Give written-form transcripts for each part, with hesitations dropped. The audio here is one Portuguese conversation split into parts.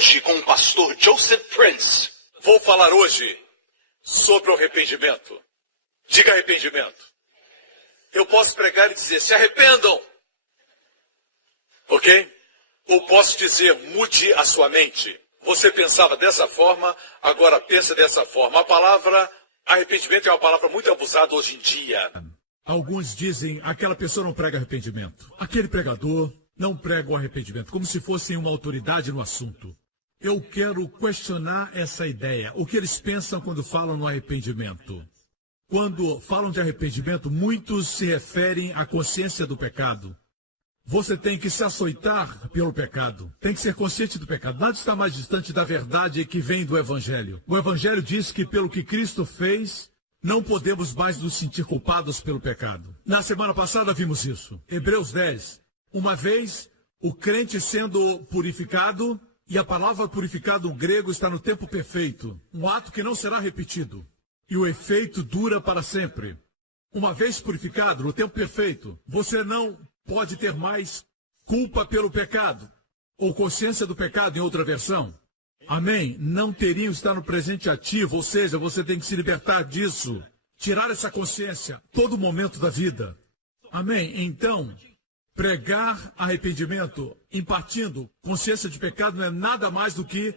hoje com o pastor Joseph Prince. Vou falar hoje sobre o arrependimento. Diga arrependimento. Eu posso pregar e dizer, se arrependam. Ok? Ou posso dizer, mude a sua mente. Você pensava dessa forma, agora pensa dessa forma. A palavra arrependimento é uma palavra muito abusada hoje em dia. Alguns dizem, aquela pessoa não prega arrependimento. Aquele pregador não prega o arrependimento, como se fosse uma autoridade no assunto. Eu quero questionar essa ideia. O que eles pensam quando falam no arrependimento? Quando falam de arrependimento, muitos se referem à consciência do pecado. Você tem que se açoitar pelo pecado. Tem que ser consciente do pecado. Nada está mais distante da verdade que vem do Evangelho. O Evangelho diz que pelo que Cristo fez, não podemos mais nos sentir culpados pelo pecado. Na semana passada vimos isso. Hebreus 10. Uma vez, o crente sendo purificado, e a palavra purificado no grego está no tempo perfeito. Um ato que não será repetido. E o efeito dura para sempre. Uma vez purificado, no tempo perfeito, você não pode ter mais culpa pelo pecado, ou consciência do pecado em outra versão. Amém? Não teriam estar no presente ativo, ou seja, você tem que se libertar disso. Tirar essa consciência todo momento da vida. Amém? Então, pregar arrependimento, impartindo consciência de pecado, não é nada mais do que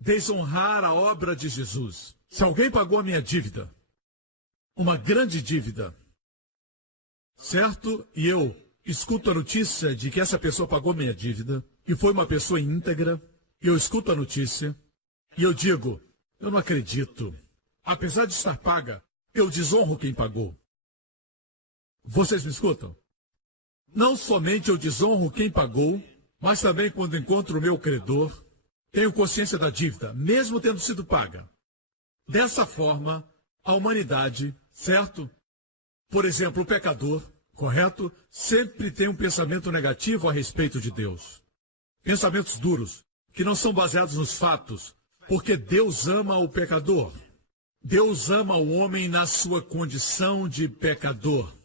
desonrar a obra de Jesus. Se alguém pagou a minha dívida, uma grande dívida, certo? E eu escuto a notícia de que essa pessoa pagou minha dívida, e foi uma pessoa íntegra, e eu escuto a notícia, e eu digo, eu não acredito. Apesar de estar paga, eu desonro quem pagou. Vocês me escutam? Não somente eu desonro quem pagou, mas também quando encontro o meu credor, tenho consciência da dívida, mesmo tendo sido paga. Dessa forma, a humanidade, certo? Por exemplo, o pecador, correto? Sempre tem um pensamento negativo a respeito de Deus. Pensamentos duros, que não são baseados nos fatos, porque Deus ama o pecador. Deus ama o homem na sua condição de pecador.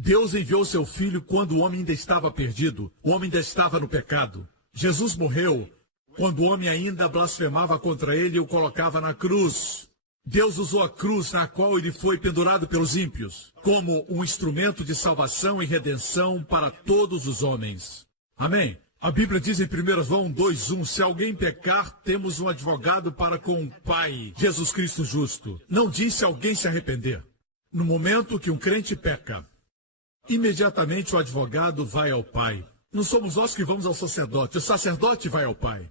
Deus enviou seu filho quando o homem ainda estava perdido, o homem ainda estava no pecado. Jesus morreu quando o homem ainda blasfemava contra ele e o colocava na cruz. Deus usou a cruz na qual ele foi pendurado pelos ímpios, como um instrumento de salvação e redenção para todos os homens. Amém? A Bíblia diz em 1 João 2:1, se alguém pecar, temos um advogado para com o Pai, Jesus Cristo justo. Não diz se alguém se arrepender. No momento que um crente peca, imediatamente o advogado vai ao Pai. Não somos nós que vamos ao sacerdote, o sacerdote vai ao Pai.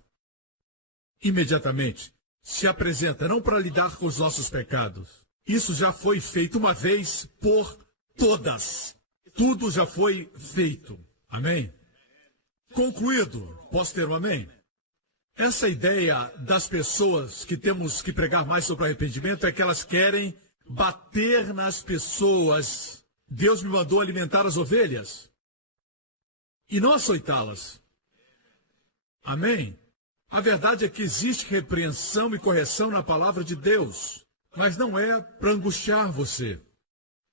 Imediatamente se apresenta, não para lidar com os nossos pecados. Isso já foi feito uma vez por todas. Tudo já foi feito. Amém? Concluído. Posso ter um amém? Essa ideia das pessoas que temos que pregar mais sobre arrependimento é que elas querem bater nas pessoas. Deus me mandou alimentar as ovelhas e não açoitá-las. Amém? A verdade é que existe repreensão e correção na palavra de Deus, mas não é para angustiar você.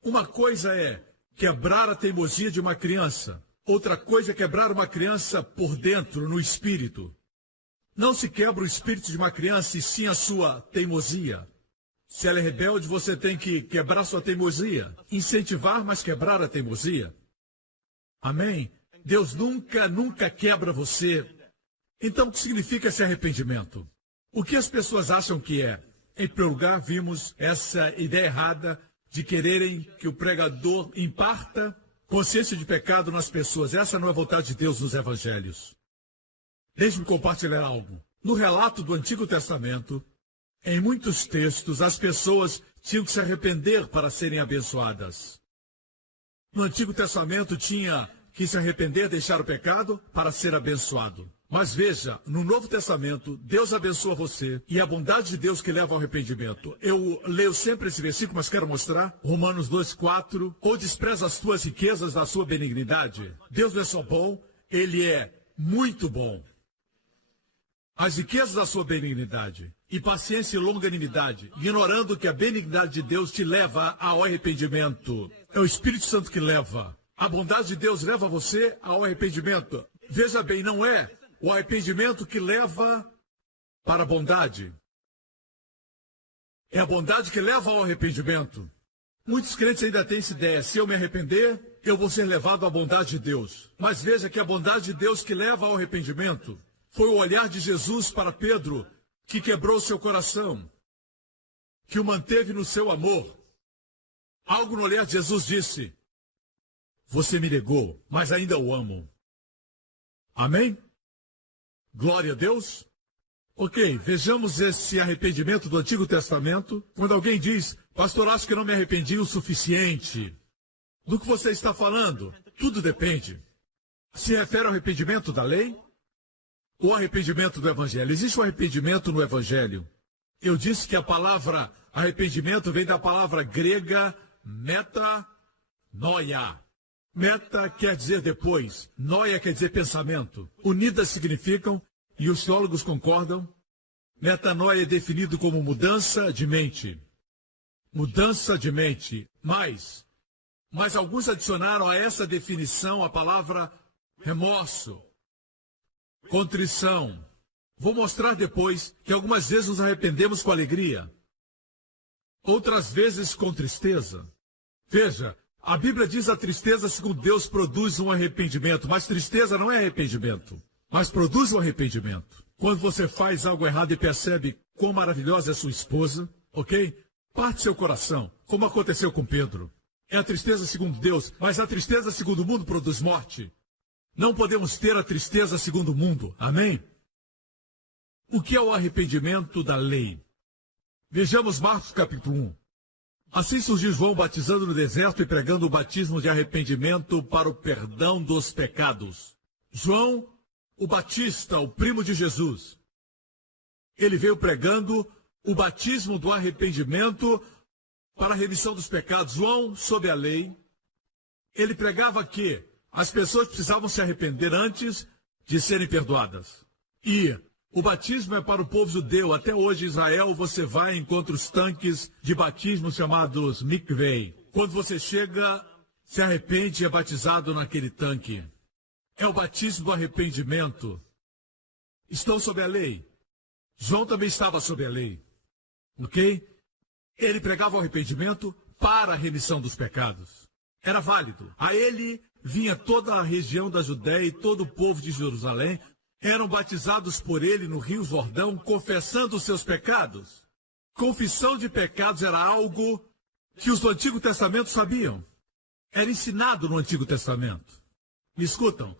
Uma coisa é quebrar a teimosia de uma criança, outra coisa é quebrar uma criança por dentro, no espírito. Não se quebra o espírito de uma criança e sim a sua teimosia. Se ela é rebelde, você tem que quebrar sua teimosia. Incentivar, mas quebrar a teimosia. Amém? Deus nunca quebra você. Então, o que significa esse arrependimento? O que as pessoas acham que é? Em primeiro lugar, vimos essa ideia errada de quererem que o pregador imparta consciência de pecado nas pessoas. Essa não é a vontade de Deus nos evangelhos. Deixe-me compartilhar algo. No relato do Antigo Testamento, em muitos textos, as pessoas tinham que se arrepender para serem abençoadas. No Antigo Testamento, tinha que se arrepender, deixar o pecado para ser abençoado. Mas veja, no Novo Testamento, Deus abençoa você e a bondade de Deus que leva ao arrependimento. Eu leio sempre esse versículo, mas quero mostrar. Romanos 2:4. Ou despreza as tuas riquezas da sua benignidade. Deus não é só bom, Ele é muito bom. As riquezas da sua benignidade e paciência e longanimidade, ignorando que a benignidade de Deus te leva ao arrependimento. É o Espírito Santo que leva. A bondade de Deus leva você ao arrependimento. Veja bem, não é o arrependimento que leva para a bondade. É a bondade que leva ao arrependimento. Muitos crentes ainda têm essa ideia: se eu me arrepender, eu vou ser levado à bondade de Deus. Mas veja que a bondade de Deus que leva ao arrependimento foi o olhar de Jesus para Pedro, que quebrou seu coração, que o manteve no seu amor. Algo no olhar de Jesus disse: você me negou, mas ainda o amo. Amém? Glória a Deus. Ok, vejamos esse arrependimento do Antigo Testamento. Quando alguém diz: pastor, acho que não me arrependi o suficiente. Do que você está falando? Tudo depende. Se refere ao arrependimento da lei ou arrependimento do Evangelho? Existe um arrependimento no Evangelho. Eu disse que a palavra arrependimento vem da palavra grega metanoia. Meta quer dizer depois, noia quer dizer pensamento. Unidas significam, e os teólogos concordam, metanoia é definido como mudança de mente. Mudança de mente. Mas alguns adicionaram a essa definição a palavra remorso, contrição. Vou mostrar depois que algumas vezes nos arrependemos com alegria, outras vezes com tristeza. Veja, a Bíblia diz: a tristeza, segundo Deus, produz um arrependimento. Mas tristeza não é arrependimento, mas produz um arrependimento. Quando você faz algo errado e percebe quão maravilhosa é sua esposa, ok? Parte seu coração, como aconteceu com Pedro. É a tristeza segundo Deus, mas a tristeza segundo o mundo produz morte. Não podemos ter a tristeza segundo o mundo. Amém? O que é o arrependimento da lei? Vejamos Marcos capítulo 1. Assim surgiu João batizando no deserto e pregando o batismo de arrependimento para o perdão dos pecados. João, o Batista, o primo de Jesus, ele veio pregando o batismo do arrependimento para a remissão dos pecados. João, sob a lei, ele pregava que as pessoas precisavam se arrepender antes de serem perdoadas. E o batismo é para o povo judeu. Até hoje, em Israel, você vai e encontra os tanques de batismo chamados mikvei. Quando você chega, se arrepende e é batizado naquele tanque. É o batismo do arrependimento. Estão sob a lei. João também estava sob a lei. Ok? Ele pregava o arrependimento para a remissão dos pecados. Era válido. A ele vinha toda a região da Judéia e todo o povo de Jerusalém. Eram batizados por ele no Rio Jordão, confessando os seus pecados. Confissão de pecados era algo que os do Antigo Testamento sabiam. Era ensinado no Antigo Testamento. Me escutam,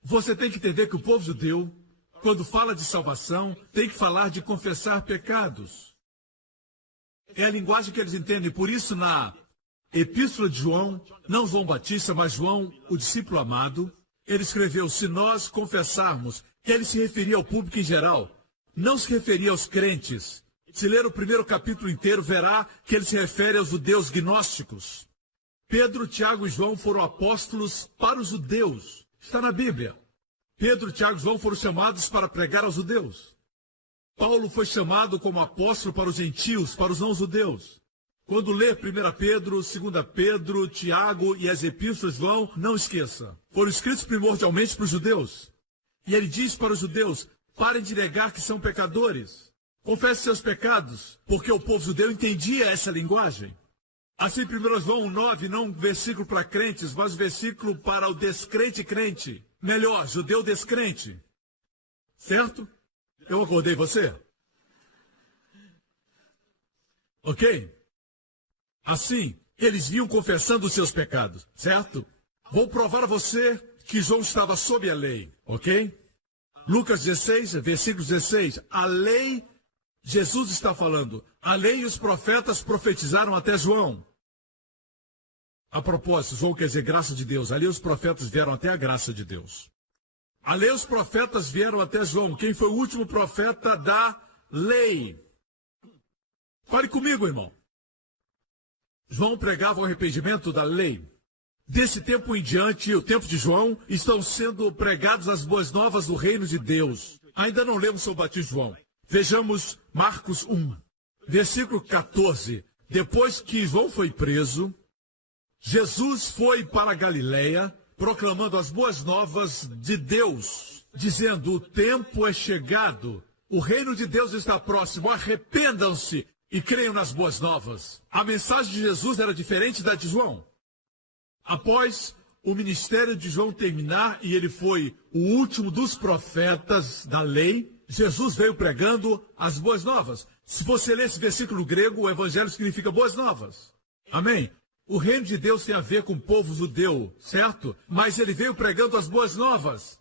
você tem que entender que o povo judeu, quando fala de salvação, tem que falar de confessar pecados. É a linguagem que eles entendem. Por isso, na Epístola de João, não João Batista, mas João, o discípulo amado, ele escreveu: se nós confessarmos. Ele se referia ao público em geral, não se referia aos crentes. Se ler o primeiro capítulo inteiro, verá que ele se refere aos judeus gnósticos. Pedro, Tiago e João foram apóstolos para os judeus. Está na Bíblia. Pedro, Tiago e João foram chamados para pregar aos judeus. Paulo foi chamado como apóstolo para os gentios, para os não-judeus. Quando ler 1 Pedro, 2 Pedro, Tiago e as epístolas de João, não esqueça. Foram escritos primordialmente para os judeus. E ele diz para os judeus: parem de negar que são pecadores. Confessem seus pecados, porque o povo judeu entendia essa linguagem. Assim, 1 João 9, não um versículo para crentes, mas um versículo para o descrente crente. Melhor, judeu descrente. Certo? Eu acordei você? Ok? Assim, eles vinham confessando os seus pecados, certo? Vou provar a você que João estava sob a lei, ok? Lucas 16, versículo 16. A lei, Jesus está falando, a lei e os profetas profetizaram até João. A propósito, João quer dizer graça de Deus. A lei e os profetas vieram até a graça de Deus. A lei e os profetas vieram até João. Quem foi o último profeta da lei? Fale comigo, irmão. João pregava o arrependimento da lei. Desse tempo em diante, o tempo de João, estão sendo pregadas as boas novas do reino de Deus. Ainda não lemos sobre o batismo de João. Vejamos Marcos 1, versículo 14. Depois que João foi preso, Jesus foi para a Galileia, proclamando as boas novas de Deus, dizendo: o tempo é chegado O reino de Deus está próximo. Arrependam-se e creiam nas boas novas. A mensagem de Jesus era diferente da de João. Após o ministério de João terminar, e ele foi o último dos profetas da lei, Jesus veio pregando as boas novas. Se você ler esse versículo grego, o evangelho significa boas novas. Amém? O reino de Deus tem a ver com o povo judeu, certo? Mas ele veio pregando as boas novas.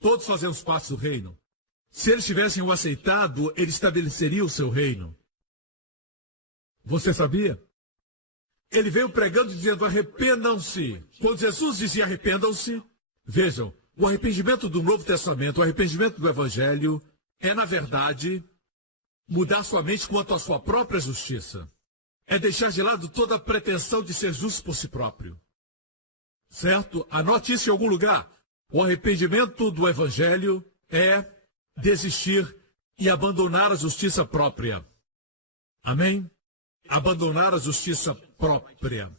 Todos fazemos parte do reino. Se eles tivessem o aceitado, ele estabeleceria o seu reino. Você sabia? Ele veio pregando dizendo, arrependam-se. Quando Jesus dizia arrependam-se, vejam, o arrependimento do Novo Testamento, o arrependimento do Evangelho, é, na verdade, mudar sua mente quanto à sua própria justiça. É deixar de lado toda a pretensão de ser justo por si próprio. Certo? Anote isso em algum lugar. O arrependimento do Evangelho é desistir e abandonar a justiça própria. Amém? Abandonar a justiça própria.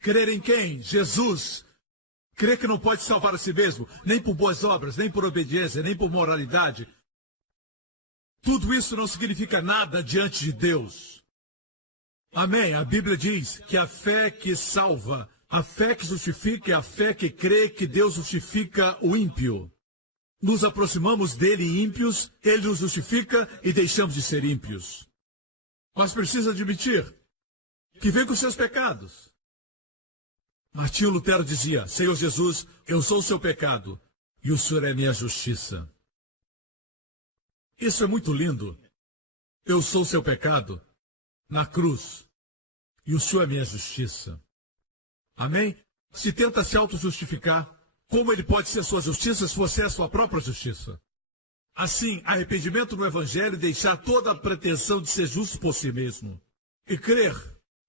Crer em quem? Jesus. Crer que não pode salvar a si mesmo, nem por boas obras, nem por obediência, nem por moralidade. Tudo isso não significa nada diante de Deus. Amém? A Bíblia diz que a fé que salva, a fé que justifica é a fé que crê que Deus justifica o ímpio. Nos aproximamos dele ímpios, ele nos justifica e deixamos de ser ímpios. Mas precisa admitir que vem com seus pecados. Martinho Lutero dizia, Senhor Jesus, eu sou o seu pecado e o Senhor é minha justiça. Isso é muito lindo. Eu sou o seu pecado na cruz e o Senhor é minha justiça. Amém? Se tenta se auto-justificar, como ele pode ser sua justiça se você é a sua própria justiça? Assim, arrependimento no Evangelho, deixar toda a pretensão de ser justo por si mesmo. E crer.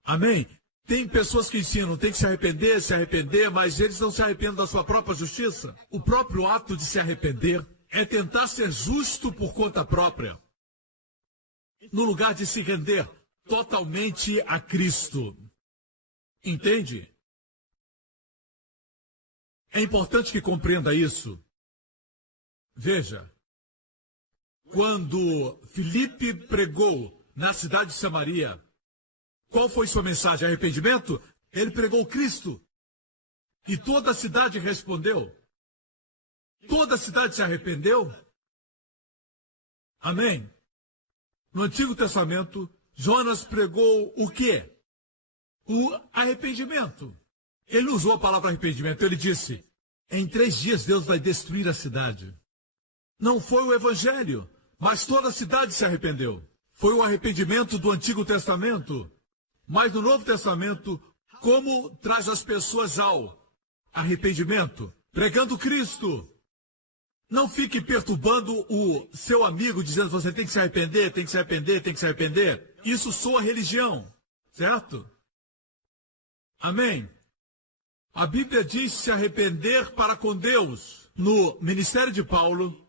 Amém? Tem pessoas que ensinam, tem que se arrepender, mas eles não se arrependem da sua própria justiça. O próprio ato de se arrepender é tentar ser justo por conta própria. No lugar de se render totalmente a Cristo. Entende? É importante que compreenda isso. Veja, quando Filipe pregou na cidade de Samaria, qual foi sua mensagem? Arrependimento? Ele pregou Cristo. E toda a cidade respondeu. Toda a cidade se arrependeu. Amém? No Antigo Testamento, Jonas pregou o quê? O arrependimento. Ele não usou a palavra arrependimento, ele disse, em 3 dias Deus vai destruir a cidade. Não foi o Evangelho, mas toda a cidade se arrependeu. Foi o arrependimento do Antigo Testamento. Mas no Novo Testamento, como traz as pessoas ao arrependimento? Pregando Cristo. Não fique perturbando o seu amigo, dizendo você tem que se arrepender, tem que se arrepender, tem que se arrepender. Isso soa religião, certo? Amém? A Bíblia diz se arrepender para com Deus. No ministério de Paulo,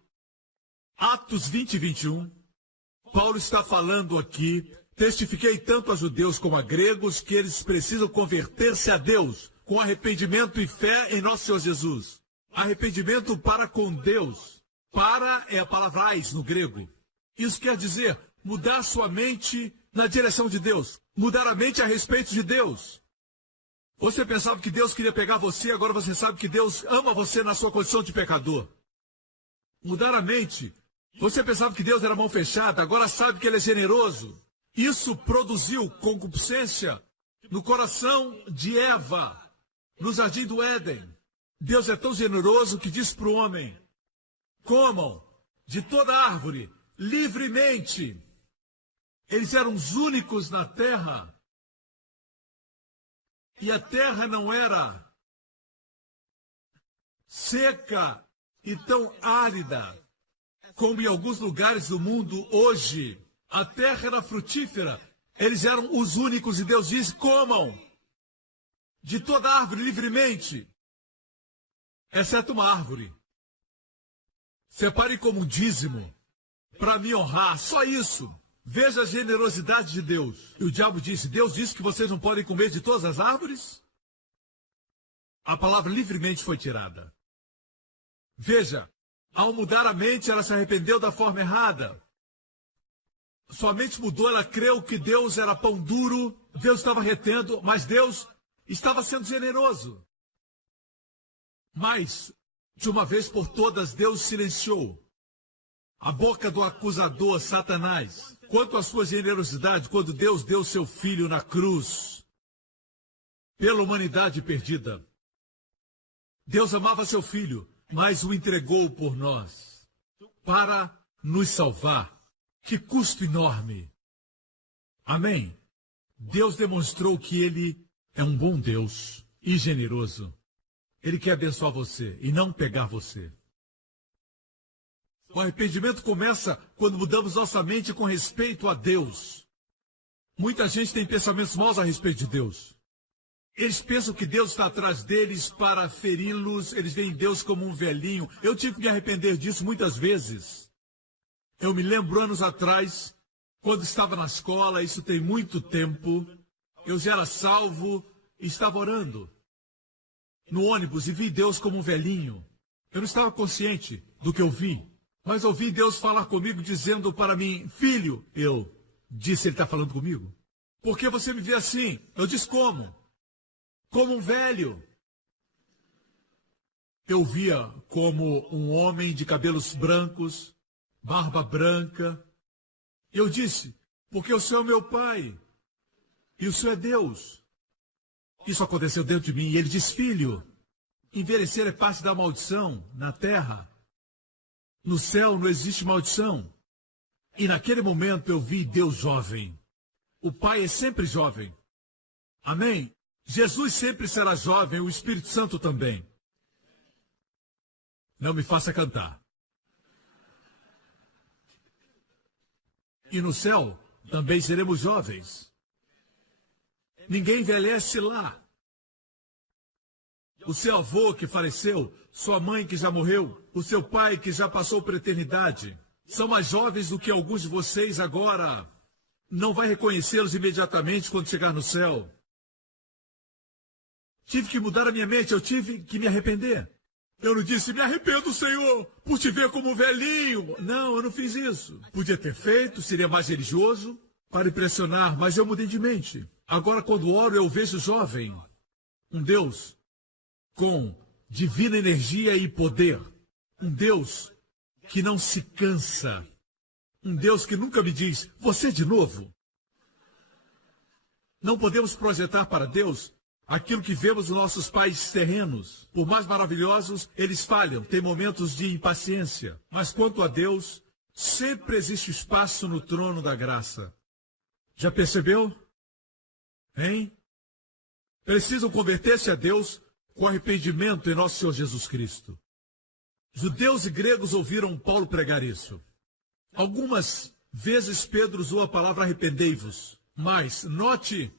Atos 20 e 21, Paulo está falando aqui, testifiquei tanto a judeus como a gregos que eles precisam converter-se a Deus com arrependimento e fé em nosso Senhor Jesus. Arrependimento para com Deus. Para é a palavra ais no grego. Isso quer dizer mudar sua mente na direção de Deus. Mudar a mente a respeito de Deus. Você pensava que Deus queria pegar você, agora você sabe que Deus ama você na sua condição de pecador. Mudar a mente. Você pensava que Deus era mão fechada, agora sabe que Ele é generoso. Isso produziu concupiscência no coração de Eva, no jardim do Éden. Deus é tão generoso que diz para o homem, comam de toda árvore, livremente. Eles eram os únicos na terra. E a terra não era seca e tão árida como em alguns lugares do mundo hoje. A terra era frutífera. Eles eram os únicos e Deus diz, comam de toda árvore livremente, exceto uma árvore. Separe como um dízimo para me honrar, só isso. Veja a generosidade de Deus. E o diabo disse, Deus disse que vocês não podem comer de todas as árvores? A palavra livremente foi tirada. Veja, ao mudar a mente, ela se arrependeu da forma errada. Sua mente mudou, ela creu que Deus era pão duro, Deus estava retendo, mas Deus estava sendo generoso. Mas, de uma vez por todas, Deus silenciou a boca do acusador, Satanás, quanto à sua generosidade, quando Deus deu seu Filho na cruz, pela humanidade perdida. Deus amava seu Filho, mas o entregou por nós, para nos salvar. Que custo enorme! Amém? Deus demonstrou que Ele é um bom Deus e generoso. Ele quer abençoar você e não pegar você. O arrependimento começa quando mudamos nossa mente com respeito a Deus. Muita gente tem pensamentos maus a respeito de Deus. Eles pensam que Deus está atrás deles para feri-los, eles veem Deus como um velhinho. Eu tive que me arrepender disso muitas vezes. Eu me lembro anos atrás, quando estava na escola, isso tem muito tempo, eu já era salvo e estava orando no ônibus e vi Deus como um velhinho. Eu não estava consciente do que eu vi, mas ouvi Deus falar comigo dizendo para mim, filho, eu disse, ele está falando comigo. Por que você me vê assim? Eu disse, como? Como um velho. Eu via como um homem de cabelos brancos, barba branca. Eu disse, porque o Senhor é meu pai, e o Senhor é Deus. Isso aconteceu dentro de mim, e ele disse, filho, envelhecer é parte da maldição na terra. No céu não existe maldição. E naquele momento eu vi Deus jovem. O Pai é sempre jovem. Amém? Jesus sempre será jovem, o Espírito Santo também. Não me faça cantar. E no céu também seremos jovens. Ninguém envelhece lá. O seu avô que faleceu, sua mãe que já morreu, o seu pai que já passou por eternidade, são mais jovens do que alguns de vocês agora. Não vai reconhecê-los imediatamente quando chegar no céu. Tive que mudar a minha mente, eu tive que me arrepender. Eu não disse, me arrependo, Senhor, por te ver como um velhinho. Não, eu não fiz isso. Podia ter feito, seria mais religioso, para impressionar, mas eu mudei de mente. Agora, quando oro, eu vejo jovem. Um Deus com divina energia e poder. Um Deus que não se cansa. Um Deus que nunca me diz, você de novo. Não podemos projetar para Deus aquilo que vemos nos nossos pais terrenos. Por mais maravilhosos, eles falham, têm momentos de impaciência. Mas quanto a Deus, sempre existe espaço no trono da graça. Já percebeu? Hein? Precisam converter-se a Deus com arrependimento em nosso Senhor Jesus Cristo. Judeus e gregos ouviram Paulo pregar isso. Algumas vezes Pedro usou a palavra arrependei-vos. Mas note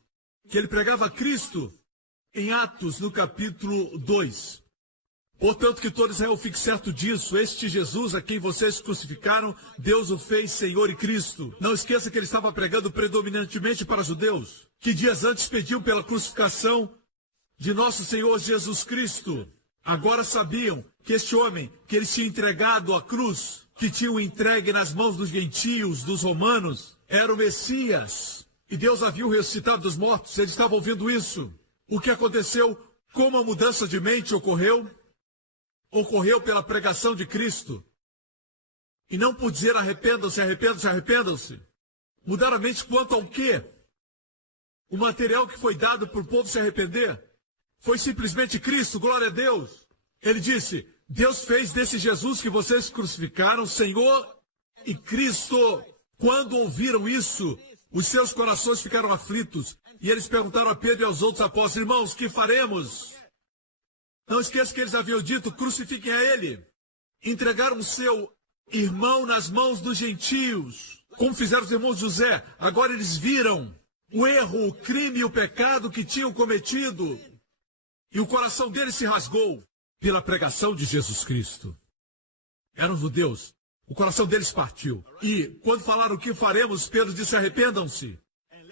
que ele pregava Cristo em Atos, no capítulo 2. Portanto, que todo Israel fique certo disso. Este Jesus a quem vocês crucificaram, Deus o fez Senhor e Cristo. Não esqueça que ele estava pregando predominantemente para judeus, que dias antes pediam pela crucificação de nosso Senhor Jesus Cristo. Agora sabiam que este homem, que eles tinham entregado à cruz, que tinham entregue nas mãos dos gentios, dos romanos, era o Messias. E Deus havia o ressuscitado dos mortos. Eles estavam ouvindo isso. O que aconteceu? Como a mudança de mente ocorreu? Ocorreu pela pregação de Cristo. E não por dizer arrependam-se, arrependam-se, arrependam-se. Mudar a mente quanto ao quê? O material que foi dado para o povo se arrepender foi simplesmente Cristo, glória a Deus. Ele disse, Deus fez desse Jesus que vocês crucificaram, Senhor e Cristo. Quando ouviram isso, os seus corações ficaram aflitos. E eles perguntaram a Pedro e aos outros apóstolos, irmãos, que faremos? Não esqueça que eles haviam dito, crucifiquem a ele. Entregaram seu irmão nas mãos dos gentios, como fizeram os irmãos de José. Agora eles viram o erro, o crime e o pecado que tinham cometido. E o coração deles se rasgou pela pregação de Jesus Cristo. Eram judeus. O coração deles partiu. E quando falaram o que faremos, Pedro disse, arrependam-se.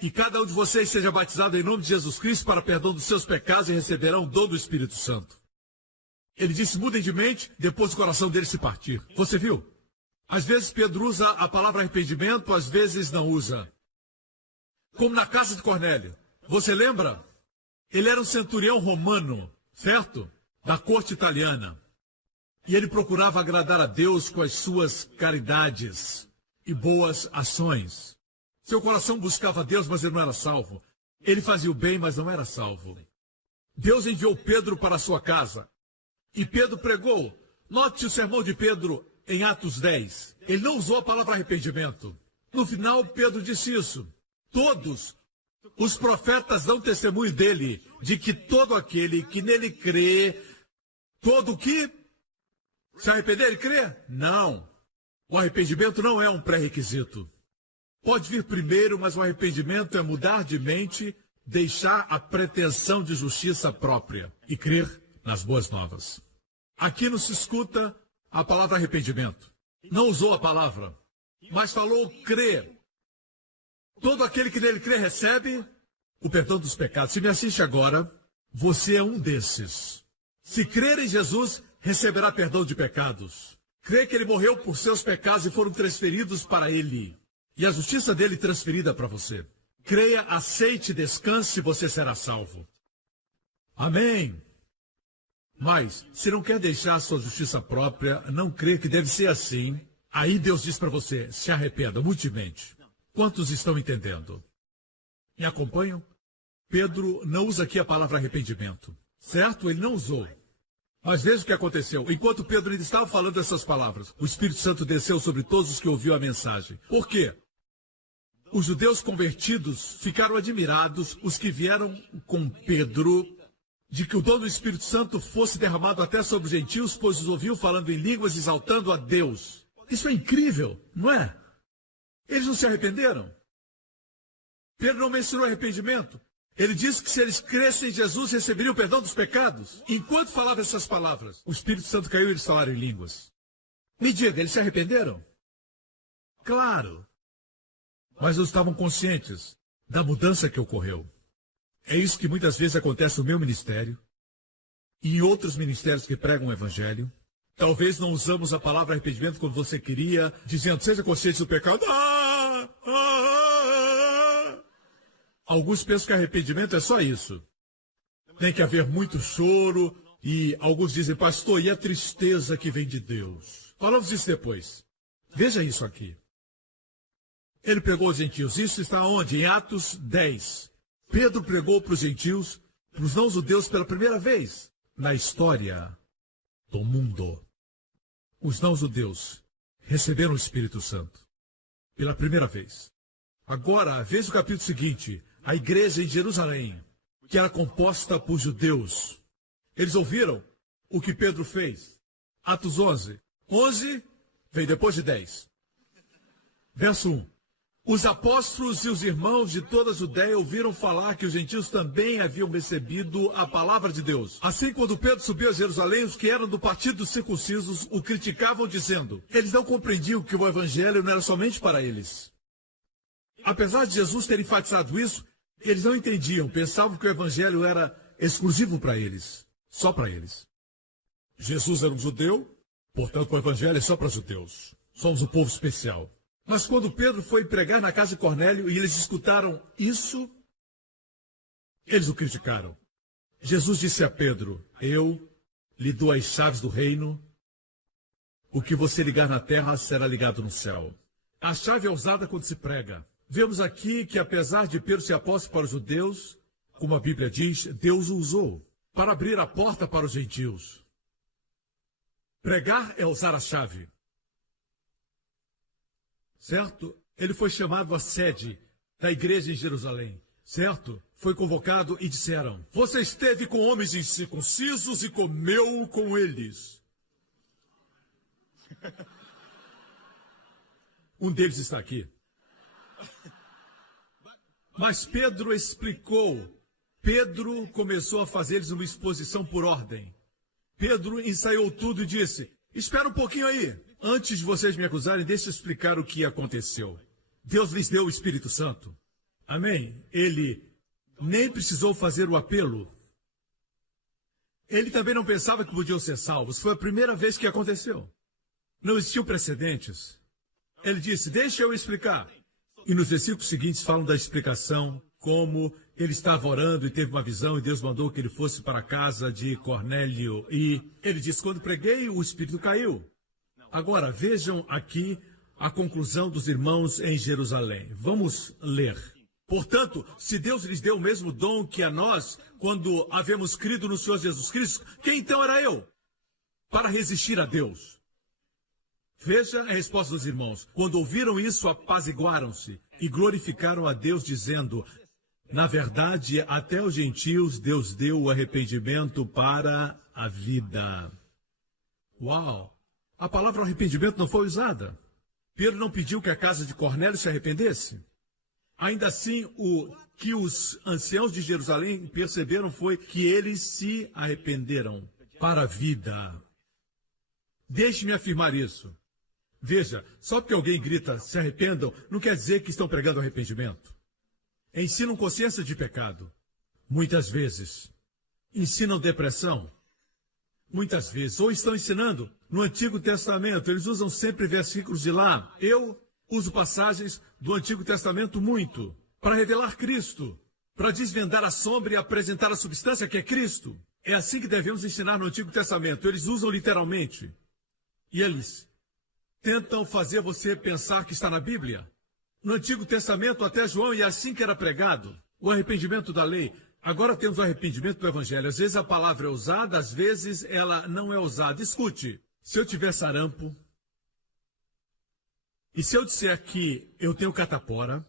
E cada um de vocês seja batizado em nome de Jesus Cristo para perdão dos seus pecados e receberão o dom do Espírito Santo. Ele disse, mudem de mente, depois o coração dele se partir. Você viu? Às vezes Pedro usa a palavra arrependimento, às vezes não usa. Como na casa de Cornélio. Você lembra? Ele era um centurião romano, certo? Da corte italiana. E ele procurava agradar a Deus com as suas caridades e boas ações. Seu coração buscava a Deus, mas ele não era salvo. Ele fazia o bem, mas não era salvo. Deus enviou Pedro para a sua casa. E Pedro pregou. Note o sermão de Pedro em Atos 10. Ele não usou a palavra arrependimento. No final, Pedro disse isso. Todos os profetas dão testemunho dele, de que todo aquele que nele crê, todo que se arrepender, ele crê? Não. O arrependimento não é um pré-requisito. Pode vir primeiro, mas o arrependimento é mudar de mente, deixar a pretensão de justiça própria e crer nas boas novas. Aqui não se escuta a palavra arrependimento. Não usou a palavra, mas falou crer. Todo aquele que nele crê recebe o perdão dos pecados. Se me assiste agora, você é um desses. Se crer em Jesus, receberá perdão de pecados. Crê que ele morreu por seus pecados e foram transferidos para ele. E a justiça dele transferida para você. Creia, aceite, descanse, você será salvo. Amém. Mas, se não quer deixar a sua justiça própria, não crê que deve ser assim, aí Deus diz para você, se arrependa, multimente. Quantos estão entendendo? Me acompanham? Pedro não usa aqui a palavra arrependimento. Certo? Ele não usou. Mas veja o que aconteceu. Enquanto Pedro ainda estava falando essas palavras, o Espírito Santo desceu sobre todos os que ouviram a mensagem. Por quê? Os judeus convertidos ficaram admirados, os que vieram com Pedro, de que o dom do Espírito Santo fosse derramado até sobre os gentios, pois os ouviam falando em línguas, exaltando a Deus. Isso é incrível, não é? Eles não se arrependeram. Pedro não mencionou arrependimento. Ele disse que se eles crescem em Jesus, receberiam o perdão dos pecados. Enquanto falava essas palavras, o Espírito Santo caiu e eles falaram em línguas. Me diga, eles se arrependeram? Claro. Mas eles estavam conscientes da mudança que ocorreu. É isso que muitas vezes acontece no meu ministério e em outros ministérios que pregam o Evangelho. Talvez não usamos a palavra arrependimento como você queria, dizendo, seja consciente do pecado. Alguns pensam que arrependimento é só isso. Tem que haver muito choro e alguns dizem, pastor, e a tristeza que vem de Deus? Falamos isso depois. Veja isso aqui. Ele pregou os gentios. Isso está onde? Em Atos 10. Pedro pregou para os gentios, para os não-judeus pela primeira vez na história do mundo. Os não-judeus receberam o Espírito Santo pela primeira vez. Agora, veja o capítulo seguinte. A igreja em Jerusalém, que era composta por judeus. Eles ouviram o que Pedro fez. Atos 11. 11 vem depois de 10. Verso 1. Os apóstolos e os irmãos de toda a Judéia ouviram falar que os gentios também haviam recebido a palavra de Deus. Assim, quando Pedro subiu a Jerusalém, os que eram do partido dos circuncisos o criticavam, dizendo, eles não compreendiam que o evangelho não era somente para eles. Apesar de Jesus ter enfatizado isso, eles não entendiam, pensavam que o evangelho era exclusivo para eles, só para eles. Jesus era um judeu, portanto o evangelho é só para judeus. Somos um povo especial. Mas quando Pedro foi pregar na casa de Cornélio e eles escutaram isso, eles o criticaram. Jesus disse a Pedro, eu lhe dou as chaves do reino, o que você ligar na terra será ligado no céu. A chave é usada quando se prega. Vemos aqui que, apesar de Pedro ser apóstolo para os judeus, como a Bíblia diz, Deus o usou para abrir a porta para os gentios. Pregar é usar a chave. Certo? Ele foi chamado à sede da igreja em Jerusalém. Certo? Foi convocado e disseram, você esteve com homens incircuncisos e comeu com eles. Um deles está aqui. Mas Pedro explicou. Pedro começou a fazer-lhes uma exposição por ordem. Pedro ensaiou tudo e disse, espera um pouquinho aí. Antes de vocês me acusarem, deixa eu explicar o que aconteceu. Deus lhes deu o Espírito Santo. Amém? Ele nem precisou fazer o apelo. Ele também não pensava que podiam ser salvos. Foi a primeira vez que aconteceu. Não existiam precedentes. Ele disse, deixa eu explicar. E nos versículos seguintes falam da explicação, como ele estava orando e teve uma visão e Deus mandou que ele fosse para a casa de Cornélio. E ele disse, quando preguei, o Espírito caiu. Agora, vejam aqui a conclusão dos irmãos em Jerusalém. Vamos ler. Portanto, se Deus lhes deu o mesmo dom que a nós, quando havemos crido no Senhor Jesus Cristo, quem então era eu para resistir a Deus? Veja a resposta dos irmãos. Quando ouviram isso, apaziguaram-se e glorificaram a Deus, dizendo, na verdade, até os gentios Deus deu o arrependimento para a vida. Uau! A palavra arrependimento não foi usada. Pedro não pediu que a casa de Cornélio se arrependesse. Ainda assim, o que os anciãos de Jerusalém perceberam foi que eles se arrependeram para a vida. Deixe-me afirmar isso. Veja, só porque alguém grita, se arrependam, não quer dizer que estão pregando arrependimento. Ensinam consciência de pecado. Muitas vezes. Ensinam depressão. Muitas vezes. Ou estão ensinando no Antigo Testamento. Eles usam sempre versículos de lá. Eu uso passagens do Antigo Testamento muito. Para revelar Cristo. Para desvendar a sombra e apresentar a substância que é Cristo. É assim que devemos ensinar no Antigo Testamento. Eles usam literalmente. E eles tentam fazer você pensar que está na Bíblia. No Antigo Testamento, até João, e é assim que era pregado, o arrependimento da lei. Agora temos o arrependimento do Evangelho. Às vezes a palavra é usada, às vezes ela não é usada. Escute, se eu tiver sarampo, e se eu disser que eu tenho catapora,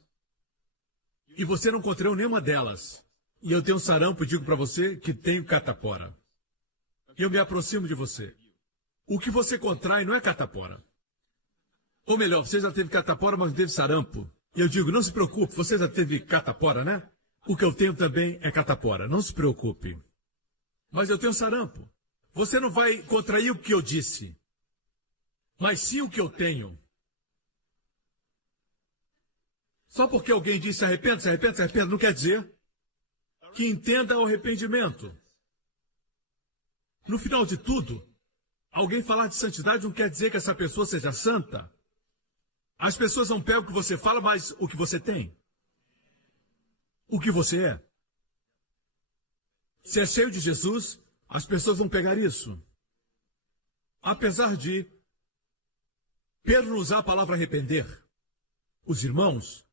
e você não contraiu nenhuma delas, e eu tenho sarampo e digo para você que tenho catapora, e eu me aproximo de você, o que você contrai não é catapora. Ou melhor, você já teve catapora, mas não teve sarampo. E eu digo, não se preocupe, você já teve catapora, né? O que eu tenho também é catapora, não se preocupe. Mas eu tenho sarampo. Você não vai contrair o que eu disse, mas sim o que eu tenho. Só porque alguém disse arrependa, se arrependa, se arrependa, não quer dizer que entenda o arrependimento. No final de tudo, alguém falar de santidade não quer dizer que essa pessoa seja santa. As pessoas não pegam o que você fala, mas o que você tem. O que você é. Se é cheio de Jesus, as pessoas vão pegar isso. Apesar de Pedro usar a palavra arrepender, os irmãos,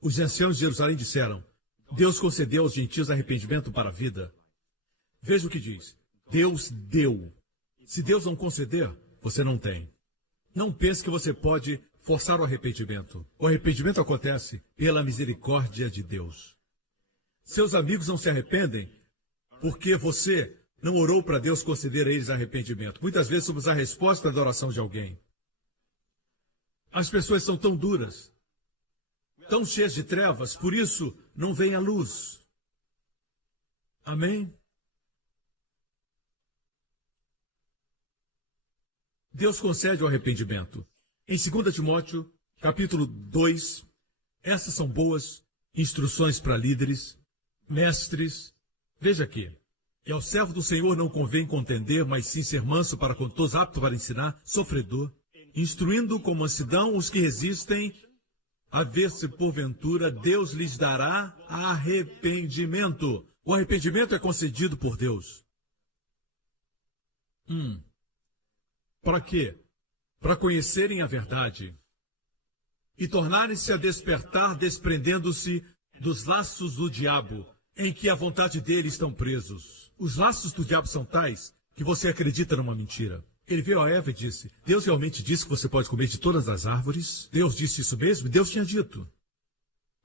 os anciãos de Jerusalém disseram, Deus concedeu aos gentios arrependimento para a vida. Veja o que diz. Deus deu. Se Deus não conceder, você não tem. Não pense que você pode forçar o arrependimento. O arrependimento acontece pela misericórdia de Deus. Seus amigos não se arrependem porque você não orou para Deus conceder a eles arrependimento. Muitas vezes somos a resposta da oração de alguém. As pessoas são tão duras, tão cheias de trevas, por isso não vem a luz. Amém? Deus concede o arrependimento. Em 2 Timóteo, capítulo 2, essas são boas instruções para líderes, mestres. Veja aqui. E ao servo do Senhor não convém contender, mas sim ser manso para com todos, apto para ensinar, sofredor, instruindo com mansidão os que resistem, a ver se porventura Deus lhes dará arrependimento. O arrependimento é concedido por Deus. Para quê? Para conhecerem a verdade e tornarem-se a despertar, desprendendo-se dos laços do diabo, em que a vontade dele estão presos. Os laços do diabo são tais que você acredita numa mentira. Ele veio a Eva e disse, Deus realmente disse que você pode comer de todas as árvores? Deus disse isso mesmo? Deus tinha dito.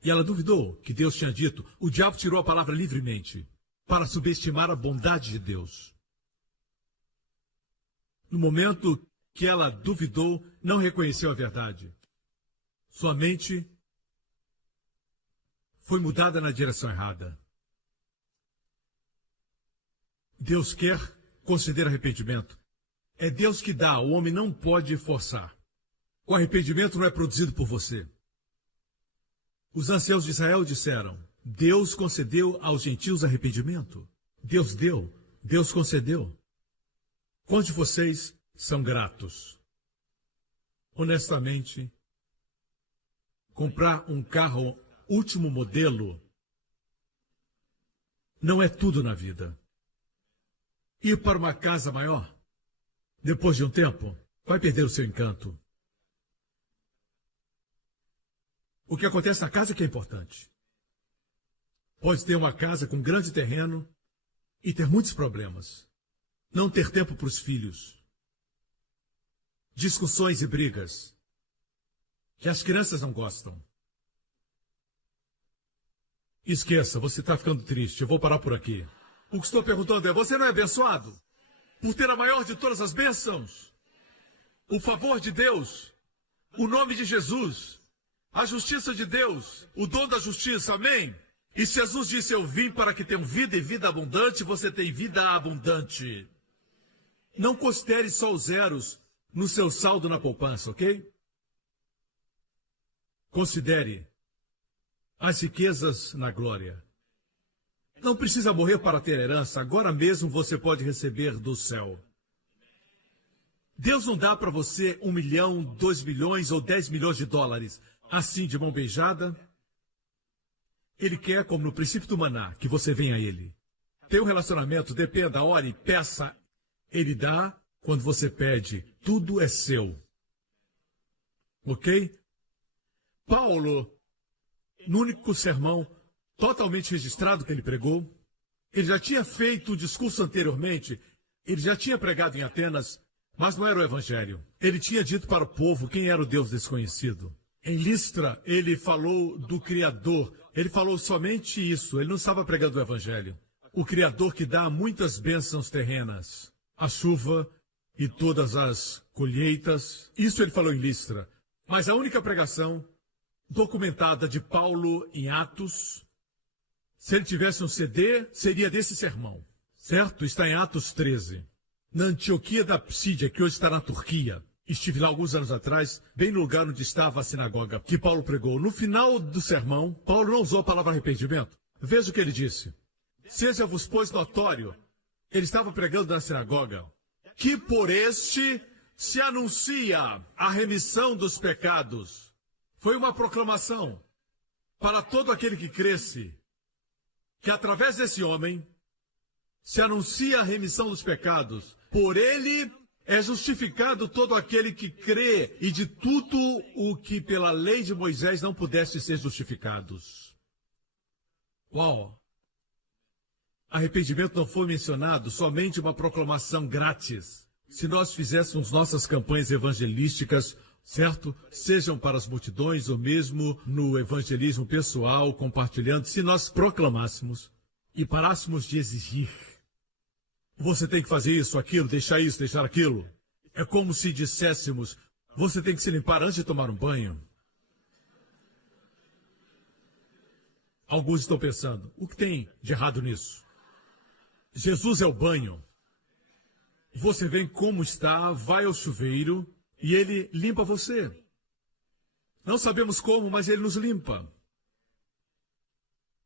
E ela duvidou que Deus tinha dito. O diabo tirou a palavra livremente para subestimar a bondade de Deus. No momento que ela duvidou, não reconheceu a verdade. Sua mente foi mudada na direção errada. Deus quer conceder arrependimento. É Deus que dá, o homem não pode forçar. O arrependimento não é produzido por você. Os anciãos de Israel disseram, Deus concedeu aos gentios arrependimento. Deus deu. Deus concedeu. Quantos de vocês são gratos? Honestamente, comprar um carro último modelo não é tudo na vida. Ir para uma casa maior, depois de um tempo, vai perder o seu encanto. O que acontece na casa é que é importante. Pode ter uma casa com grande terreno e ter muitos problemas. Não ter tempo para os filhos. Discussões e brigas que as crianças não gostam. Esqueça, você está ficando triste. Eu vou parar por aqui. O que estou perguntando é, você não é abençoado? Por ter a maior de todas as bênçãos? O favor de Deus? O nome de Jesus? A justiça de Deus? O dom da justiça? Amém? E se Jesus disse, eu vim para que tenham vida e vida abundante, você tem vida abundante. Não considere só os zeros no seu saldo na poupança, ok? Considere as riquezas na glória. Não precisa morrer para ter herança, agora mesmo você pode receber do céu. Deus não dá para você 1 milhão, 2 milhões ou 10 milhões de dólares, assim de mão beijada. Ele quer, como no princípio do maná, que você venha a Ele. Tem um relacionamento, dependa, ore, peça. Ele dá quando você pede. Tudo é seu. Ok? Paulo, no único sermão totalmente registrado que ele pregou, ele já tinha feito o discurso anteriormente, ele já tinha pregado em Atenas, mas não era o evangelho. Ele tinha dito para o povo quem era o Deus desconhecido. Em Listra, ele falou do Criador. Ele falou somente isso. Ele não estava pregando o evangelho. O Criador que dá muitas bênçãos terrenas. A chuva e todas as colheitas. Isso ele falou em Listra. Mas a única pregação documentada de Paulo em Atos, se ele tivesse um CD, seria desse sermão. Certo? Está em Atos 13. Na Antioquia da Psídia, que hoje está na Turquia. Estive lá alguns anos atrás, bem no lugar onde estava a sinagoga que Paulo pregou. No final do sermão, Paulo não usou a palavra arrependimento. Veja o que ele disse. Seja-vos, pois, notório. Ele estava pregando na sinagoga. Que por este se anuncia a remissão dos pecados. Foi uma proclamação para todo aquele que cresce, que através desse homem se anuncia a remissão dos pecados. Por ele é justificado todo aquele que crê, e de tudo o que pela lei de Moisés não pudesse ser justificados. Uau! Arrependimento não foi mencionado, somente uma proclamação grátis. Se nós fizéssemos nossas campanhas evangelísticas, certo? Sejam para as multidões ou mesmo no evangelismo pessoal, compartilhando, se nós proclamássemos e parássemos de exigir. Você tem que fazer isso, aquilo, deixar aquilo. É como se disséssemos, você tem que se limpar antes de tomar um banho. Alguns estão pensando, o que tem de errado nisso? Jesus é o banho. Você vem como está, vai ao chuveiro e ele limpa você. Não sabemos como, mas ele nos limpa.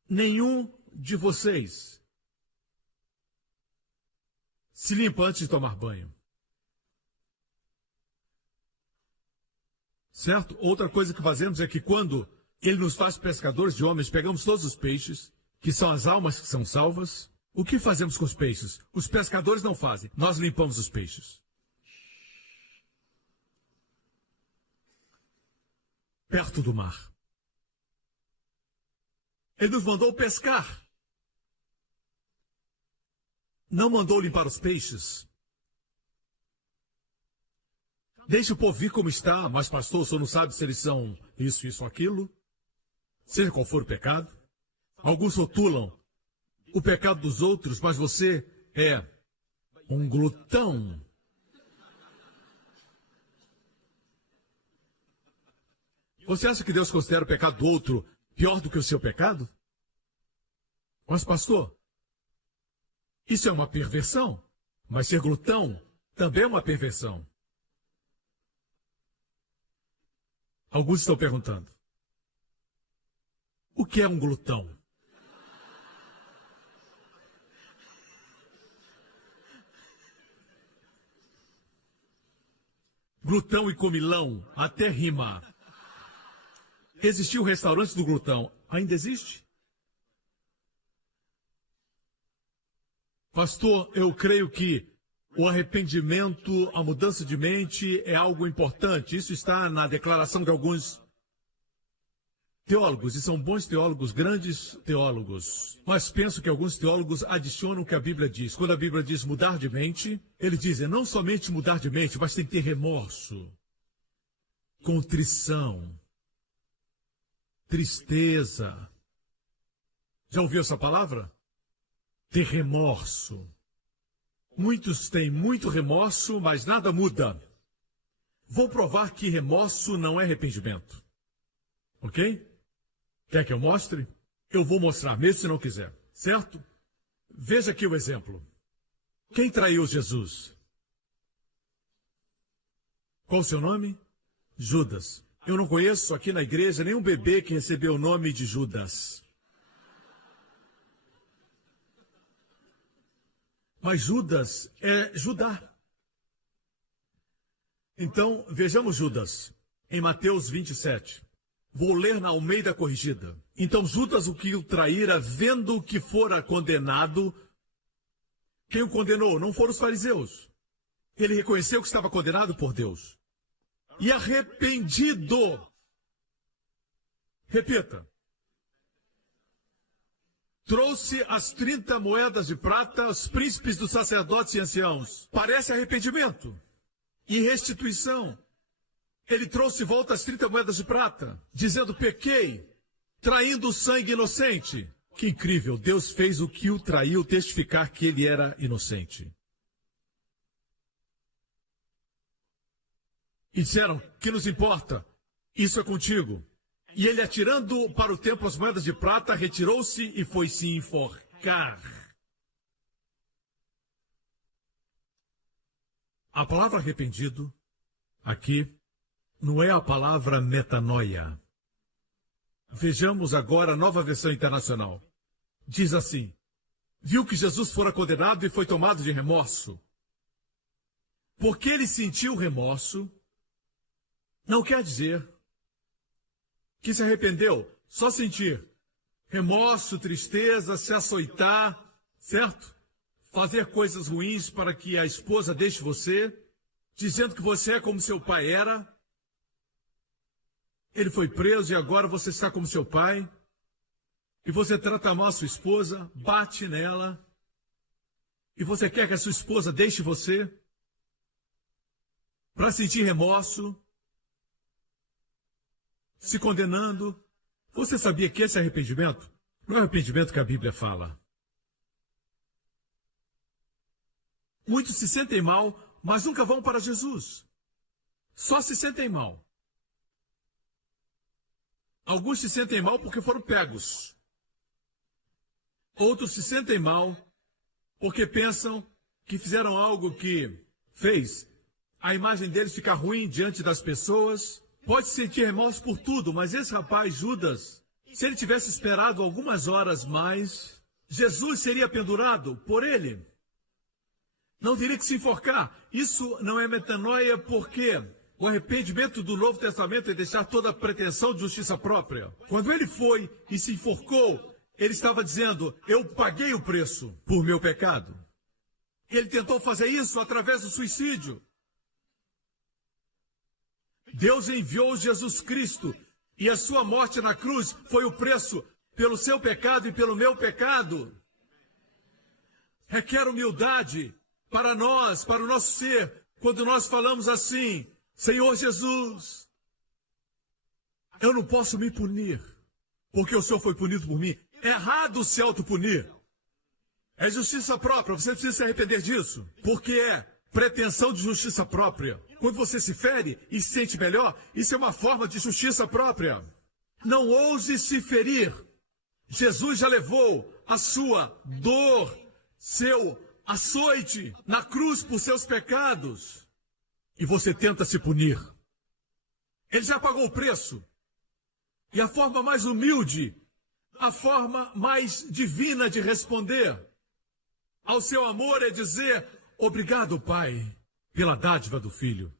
Nenhum de vocês se limpa antes de tomar banho. Certo? Outra coisa que fazemos é que quando ele nos faz pescadores de homens, pegamos todos os peixes, que são as almas que são salvas. O que fazemos com os peixes? Os pescadores não fazem. Nós limpamos os peixes. Perto do mar. Ele nos mandou pescar. Não mandou limpar os peixes. Deixa o povo vir como está, mas pastor, o senhor não sabe se eles são isso, aquilo. Seja qual for o pecado. Alguns rotulam o pecado dos outros, mas você é um glutão. Você acha que Deus considera o pecado do outro pior do que o seu pecado? Mas pastor, isso é uma perversão, mas ser glutão também é uma perversão. Alguns estão perguntando, o que é um glutão? Glutão e comilão, até rima. Existiu o restaurante do glutão. Ainda existe? Pastor, eu creio que o arrependimento, a mudança de mente é algo importante. Isso está na declaração de alguns teólogos, e são bons teólogos, grandes teólogos. Mas penso que alguns teólogos adicionam o que a Bíblia diz. Quando a Bíblia diz mudar de mente, eles dizem não somente mudar de mente, mas tem que ter remorso, contrição, tristeza. Já ouviu essa palavra? Ter remorso. Muitos têm muito remorso, mas nada muda. Vou provar que remorso não é arrependimento. Ok? Quer que eu mostre? Eu vou mostrar, mesmo se não quiser. Certo? Veja aqui o exemplo. Quem traiu Jesus? Qual o seu nome? Judas. Eu não conheço aqui na igreja nenhum bebê que recebeu o nome de Judas. Mas Judas é Judá. Então, vejamos Judas, em Mateus 27. Vou ler na Almeida Corrigida. Então Judas, o que o traíra, vendo que fora condenado, quem o condenou? Não foram os fariseus. Ele reconheceu que estava condenado por Deus. E arrependido. Repita. Trouxe as 30 moedas de prata, os príncipes dos sacerdotes e anciãos. Parece arrependimento e restituição. Ele trouxe de volta as 30 moedas de prata, dizendo, pequei, traindo o sangue inocente. Que incrível, Deus fez o que o traiu testificar que ele era inocente. E disseram, que nos importa? Isso é contigo. E ele, atirando para o templo as moedas de prata, retirou-se e foi se enforcar. A palavra arrependido, aqui, não é a palavra metanoia. Vejamos agora a Nova Versão Internacional. Diz assim, viu que Jesus fora condenado e foi tomado de remorso. Porque ele sentiu remorso, não quer dizer que se arrependeu, só sentir remorso, tristeza, se açoitar, certo? Fazer coisas ruins para que a esposa deixe você, dizendo que você é como seu pai era. Ele foi preso e agora você está como seu pai. E você trata mal a sua esposa, bate nela. E você quer que a sua esposa deixe você para sentir remorso, se condenando. Você sabia que esse arrependimento não é o arrependimento que a Bíblia fala? Muitos se sentem mal, mas nunca vão para Jesus. Só se sentem mal. Alguns se sentem mal porque foram pegos. Outros se sentem mal porque pensam que fizeram algo que fez a imagem deles ficar ruim diante das pessoas. Pode sentir remorso por tudo, mas esse rapaz, Judas, se ele tivesse esperado algumas horas mais, Jesus seria pendurado por ele. Não teria que se enforcar. Isso não é metanoia porque o arrependimento do Novo Testamento é deixar toda a pretensão de justiça própria. Quando ele foi e se enforcou, ele estava dizendo, eu paguei o preço por meu pecado. Ele tentou fazer isso através do suicídio. Deus enviou Jesus Cristo e a sua morte na cruz foi o preço pelo seu pecado e pelo meu pecado. Requer humildade para nós, para o nosso ser, quando nós falamos assim, Senhor Jesus, eu não posso me punir, porque o Senhor foi punido por mim. É errado se autopunir. É justiça própria, você precisa se arrepender disso, porque é pretensão de justiça própria. Quando você se fere e se sente melhor, isso é uma forma de justiça própria. Não ouse se ferir. Jesus já levou a sua dor, seu açoite na cruz por seus pecados. E você tenta se punir. Ele já pagou o preço. E a forma mais humilde, a forma mais divina de responder ao seu amor é dizer, obrigado, Pai, pela dádiva do Filho.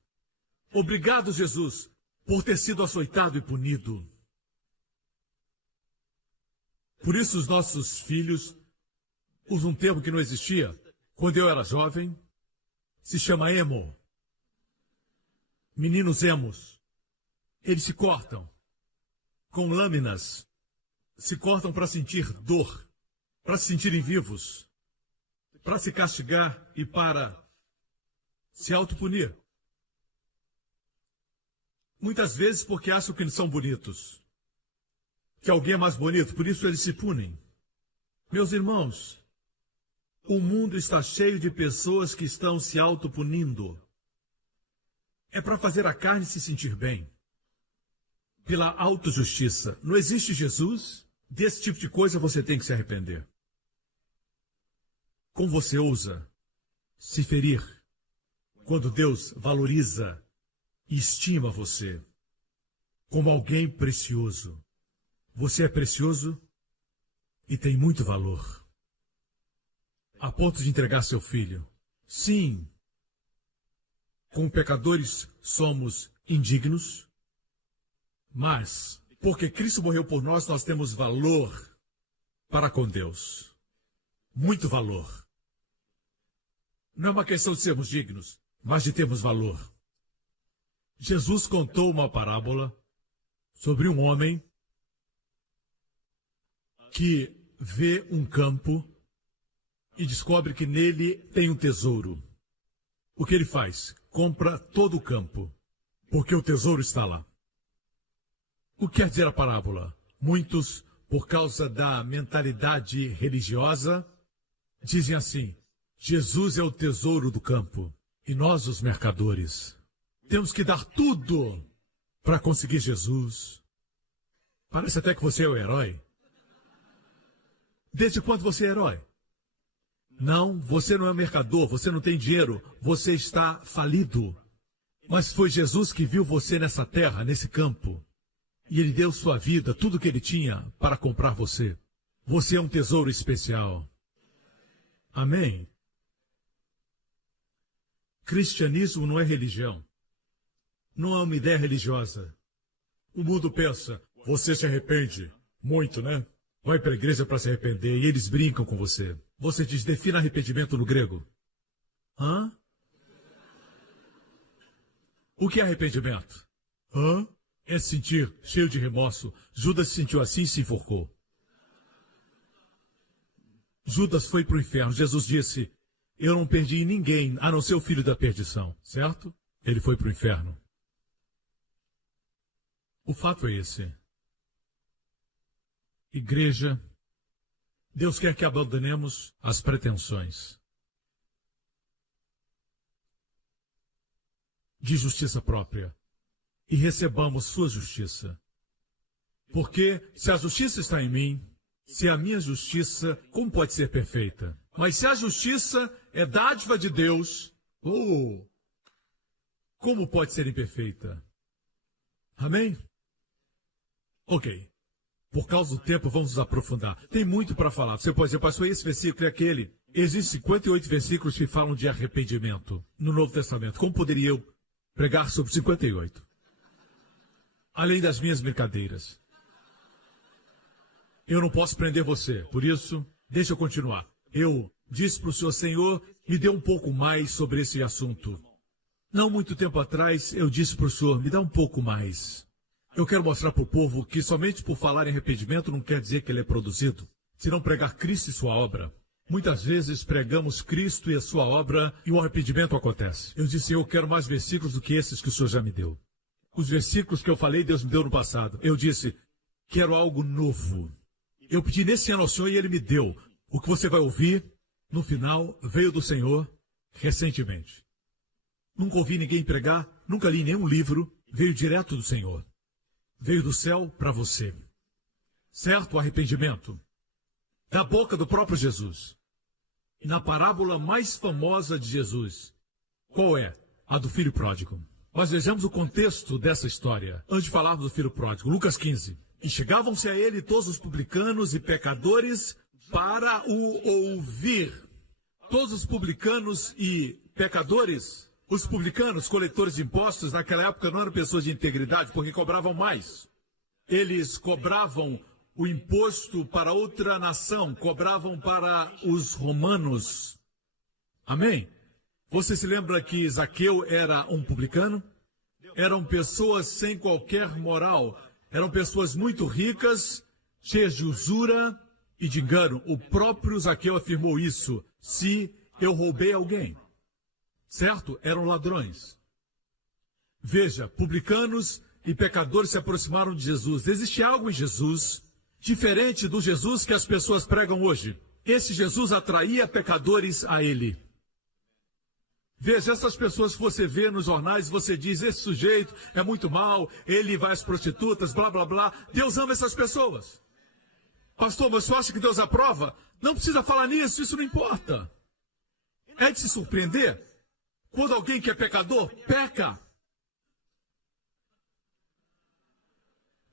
Obrigado, Jesus, por ter sido açoitado e punido. Por isso os nossos filhos usam um termo que não existia. Quando eu era jovem, se chama emo. Meninos emos. Eles se cortam com lâminas. Se cortam para sentir dor, para se sentirem vivos, para se castigar e para se autopunir. Muitas vezes porque acham que eles são bonitos, que alguém é mais bonito, por isso eles se punem. Meus irmãos, o mundo está cheio de pessoas que estão se autopunindo. É para fazer a carne se sentir bem. Pela autojustiça. Não existe Jesus? Desse tipo de coisa você tem que se arrepender. Como você ousa se ferir quando Deus valoriza e estima você como alguém precioso? Você é precioso e tem muito valor. A ponto de entregar seu filho. Sim, como pecadores somos indignos, mas porque Cristo morreu por nós, nós temos valor para com Deus. Muito valor. Não é uma questão de sermos dignos, mas de termos valor. Jesus contou uma parábola sobre um homem que vê um campo e descobre que nele tem um tesouro. O que ele faz? Compra todo o campo, porque o tesouro está lá. O que quer dizer a parábola? Muitos, por causa da mentalidade religiosa, dizem assim: Jesus é o tesouro do campo e nós os mercadores. Temos que dar tudo para conseguir Jesus. Parece até que você é o herói. Desde quando você é herói? Não, você não é mercador, você não tem dinheiro, você está falido. Mas foi Jesus que viu você nessa terra, nesse campo. E Ele deu sua vida, tudo que Ele tinha para comprar você. Você é um tesouro especial. Amém? Cristianismo não é religião. Não é uma ideia religiosa. O mundo pensa, você se arrepende. Muito, né? Vai para a igreja para se arrepender e eles brincam com você. Você diz, defina arrependimento no grego. Hã? O que é arrependimento? Hã? É se sentir cheio de remorso. Judas se sentiu assim e se enforcou. Judas foi para o inferno. Jesus disse, eu não perdi ninguém, a não ser o filho da perdição. Certo? Ele foi para o inferno. O fato é esse. Igreja, Deus quer que abandonemos as pretensões de justiça própria e recebamos sua justiça. Porque se a justiça está em mim, se a minha justiça, como pode ser perfeita? Mas se a justiça é dádiva de Deus, como pode ser imperfeita? Amém? Ok. Por causa do tempo, vamos nos aprofundar. Tem muito para falar. Você pode dizer, pastor, esse versículo e aquele. Existem 58 versículos que falam de arrependimento no Novo Testamento. Como poderia eu pregar sobre 58? Além das minhas brincadeiras. Eu não posso prender você. Por isso, deixa eu continuar. Eu disse para o Senhor, Senhor, me dê um pouco mais sobre esse assunto. Não muito tempo atrás, eu disse para o Senhor, me dá um pouco mais. Eu quero mostrar para o povo que somente por falar em arrependimento não quer dizer que ele é produzido. Se não pregar Cristo e sua obra. Muitas vezes pregamos Cristo e a sua obra e o arrependimento acontece. Eu disse, eu quero mais versículos do que esses que o Senhor já me deu. Os versículos que eu falei, Deus me deu no passado. Eu disse, quero algo novo. Eu pedi nesse ano ao Senhor e Ele me deu. O que você vai ouvir, no final, veio do Senhor recentemente. Nunca ouvi ninguém pregar, nunca li nenhum livro, veio direto do Senhor. Veio do céu para você. Certo? O arrependimento. Da boca do próprio Jesus. Na parábola mais famosa de Jesus. Qual é? A do filho pródigo. Nós vejamos o contexto dessa história. Antes de falarmos do filho pródigo. Lucas 15. E chegavam-se a ele todos os publicanos e pecadores para o ouvir. Todos os publicanos e pecadores Os publicanos, coletores de impostos, naquela época não eram pessoas de integridade, porque cobravam mais. Eles cobravam o imposto para outra nação, cobravam para os romanos. Amém? Você se lembra que Zaqueu era um publicano? Eram pessoas sem qualquer moral. Eram pessoas muito ricas, cheias de usura e de engano. O próprio Zaqueu afirmou isso. Se eu roubei alguém, certo? Eram ladrões. Veja, publicanos e pecadores se aproximaram de Jesus. Existe algo em Jesus diferente do Jesus que as pessoas pregam hoje. Esse Jesus atraía pecadores a ele. Veja, essas pessoas que você vê nos jornais, você diz, esse sujeito é muito mau, ele vai às prostitutas, blá, blá, blá. Deus ama essas pessoas. Pastor, mas você acha que Deus aprova? Não precisa falar nisso, isso não importa. É de se surpreender quando alguém que é pecador, peca.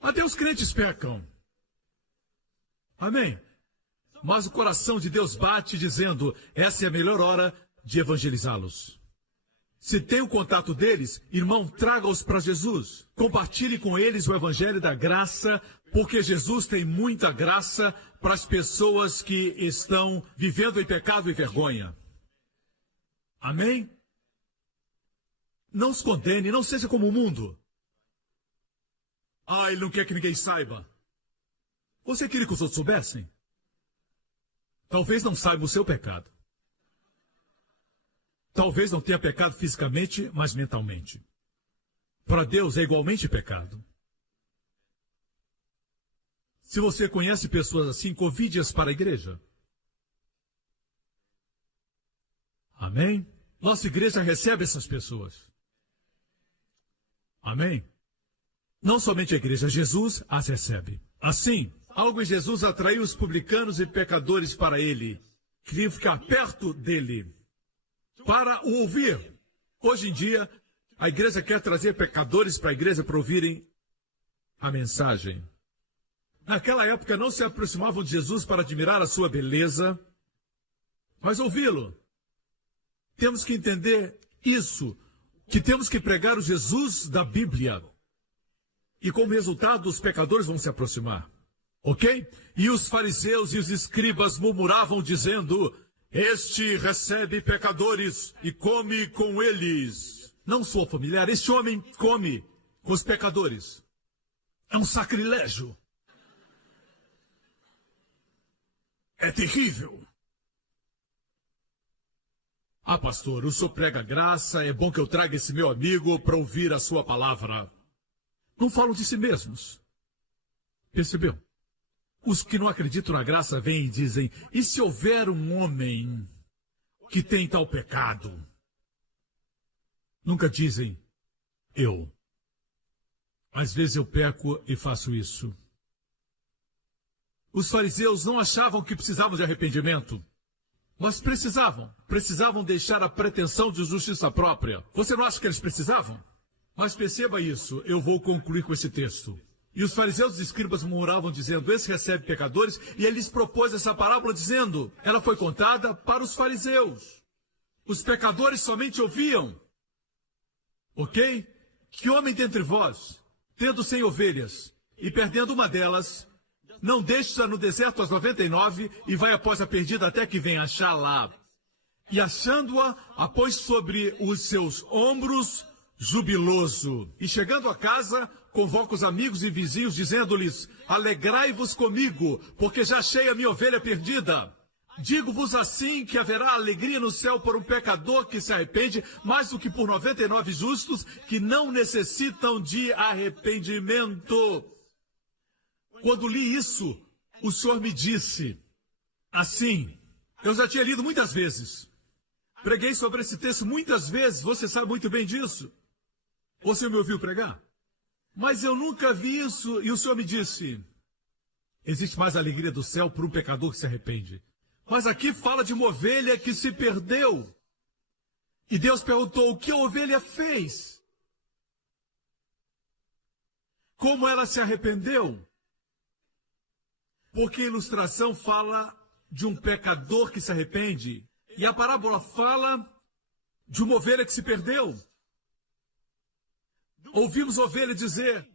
Até os crentes pecam. Amém? Mas o coração de Deus bate dizendo, essa é a melhor hora de evangelizá-los. Se tem o contato deles, irmão, traga-os para Jesus. Compartilhe com eles o evangelho da graça, porque Jesus tem muita graça para as pessoas que estão vivendo em pecado e vergonha. Amém? Não se condene, não seja como o mundo. Ah, ele não quer que ninguém saiba. Você queria que os outros soubessem? Talvez não saiba o seu pecado. Talvez não tenha pecado fisicamente, mas mentalmente. Para Deus é igualmente pecado. Se você conhece pessoas assim, convide-as para a igreja. Amém? Nossa igreja recebe essas pessoas. Amém? Não somente a igreja, Jesus as recebe. Assim, algo em Jesus atraiu os publicanos e pecadores para ele. Queriam ficar perto dele, para o ouvir. Hoje em dia, a igreja quer trazer pecadores para a igreja para ouvirem a mensagem. Naquela época não se aproximavam de Jesus para admirar a sua beleza, mas ouvi-lo. Temos que entender isso, que temos que pregar o Jesus da Bíblia. E como resultado, os pecadores vão se aproximar. Ok? E os fariseus e os escribas murmuravam dizendo, este recebe pecadores e come com eles. Não sou familiar, este homem come com os pecadores. É um sacrilégio. É terrível. Ah, pastor, o senhor prega graça, é bom que eu traga esse meu amigo para ouvir a sua palavra. Não falam de si mesmos. Percebeu? Os que não acreditam na graça vêm e dizem, e se houver um homem que tem tal pecado? Nunca dizem, eu. Às vezes eu peco e faço isso. Os fariseus não achavam que precisavam de arrependimento, mas precisavam deixar a pretensão de justiça própria. Você não acha que eles precisavam? Mas perceba isso, eu vou concluir com esse texto. E os fariseus e escribas murmuravam dizendo, esse recebe pecadores, e ele lhes propôs essa parábola dizendo, ela foi contada para os fariseus. Os pecadores somente ouviam. Ok? Que homem dentre vós, tendo 100 ovelhas, e perdendo uma delas, não deixa no deserto as 99 e vai após a perdida até que venha achá-la. E achando-a, a pôs sobre os seus ombros, jubiloso. E chegando a casa, convoca os amigos e vizinhos, dizendo-lhes, alegrai-vos comigo, porque já achei a minha ovelha perdida. Digo-vos assim que haverá alegria no céu por um pecador que se arrepende, mais do que por 99 justos que não necessitam de arrependimento. Quando li isso, o Senhor me disse, assim, eu já tinha lido muitas vezes. Preguei sobre esse texto muitas vezes, você sabe muito bem disso. Você me ouviu pregar? Mas eu nunca vi isso, e o Senhor me disse, existe mais alegria do céu por um pecador que se arrepende. Mas aqui fala de uma ovelha que se perdeu. E Deus perguntou, o que a ovelha fez? Como ela se arrependeu? Porque a ilustração fala de um pecador que se arrepende. E a parábola fala de uma ovelha que se perdeu. Ouvimos a ovelha dizer: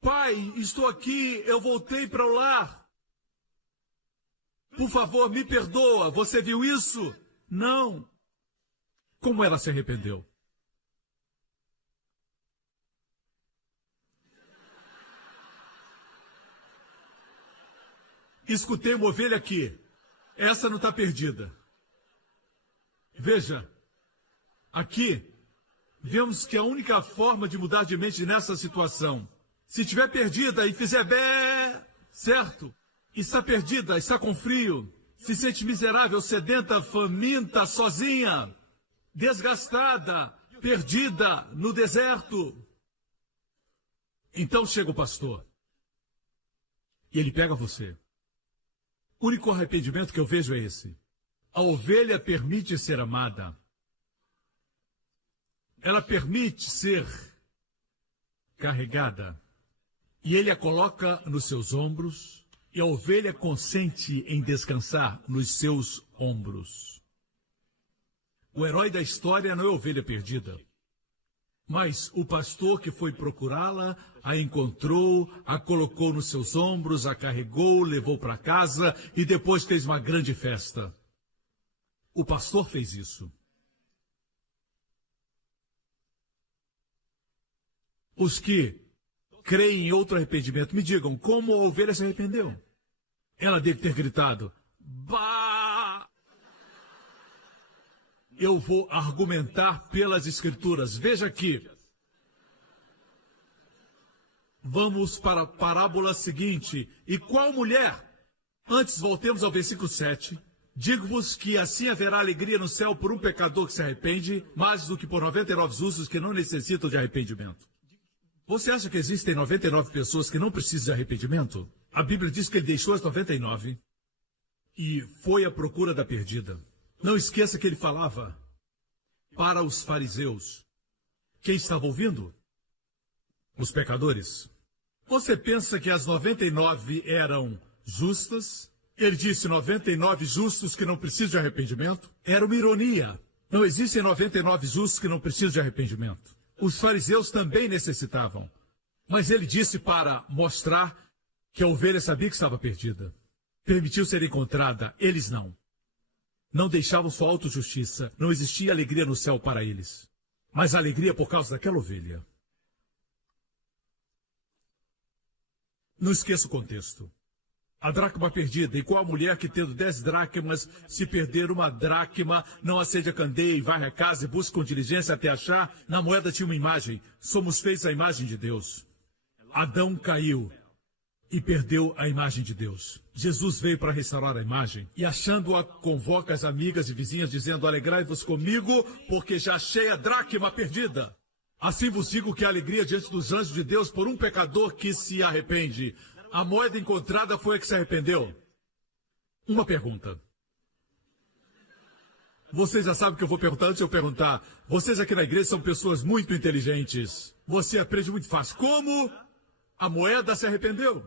Pai, estou aqui, eu voltei para o lar. Por favor, me perdoa. Você viu isso? Não. Como ela se arrependeu? Escutei uma ovelha aqui. Essa não está perdida. Veja, aqui, vemos que a única forma de mudar de mente nessa situação, se estiver perdida e fizer bé, certo? Está perdida, está com frio, se sente miserável, sedenta, faminta, sozinha, desgastada, perdida no deserto. Então chega o pastor e ele pega você. O único arrependimento que eu vejo é esse. A ovelha permite ser amada. Ela permite ser carregada. E ele a coloca nos seus ombros. E a ovelha consente em descansar nos seus ombros. O herói da história não é a ovelha perdida. Mas o pastor que foi procurá-la, a encontrou, a colocou nos seus ombros, a carregou, levou para casa e depois fez uma grande festa. O pastor fez isso. Os que creem em outro arrependimento, me digam, como a ovelha se arrependeu? Ela deve ter gritado: Bah! Eu vou argumentar pelas Escrituras. Veja aqui. Vamos para a parábola seguinte. E qual mulher? Antes, voltemos ao versículo 7. Digo-vos que assim haverá alegria no céu por um pecador que se arrepende, mais do que por 99 justos que não necessitam de arrependimento. Você acha que existem 99 pessoas que não precisam de arrependimento? A Bíblia diz que ele deixou as 99 e foi à procura da perdida. Não esqueça que ele falava para os fariseus. Quem estava ouvindo? Os pecadores. Você pensa que as 99 eram justas? Ele disse 99 justos que não precisam de arrependimento? Era uma ironia. Não existem 99 justos que não precisam de arrependimento. Os fariseus também necessitavam. Mas ele disse para mostrar que a ovelha sabia que estava perdida. Permitiu ser encontrada, eles não. Não deixavam sua autojustiça. Não existia alegria no céu para eles. Mas alegria por causa daquela ovelha. Não esqueça o contexto. A dracma perdida, igual a mulher que tendo 10 dracmas, se perder uma dracma, não acende a candeia e varre a casa e busca com diligência até achar. Na moeda tinha uma imagem. Somos feitos à imagem de Deus. Adão caiu e perdeu a imagem de Deus. Jesus veio para restaurar a imagem e, achando-a, convoca as amigas e vizinhas, dizendo: alegrai-vos comigo, porque já achei a dracma perdida. Assim vos digo que a alegria diante dos anjos de Deus por um pecador que se arrepende. A moeda encontrada foi a que se arrependeu. Uma pergunta. Vocês já sabem o que eu vou perguntar antes de eu perguntar. Vocês aqui na igreja são pessoas muito inteligentes. Você aprende muito fácil. Como a moeda se arrependeu?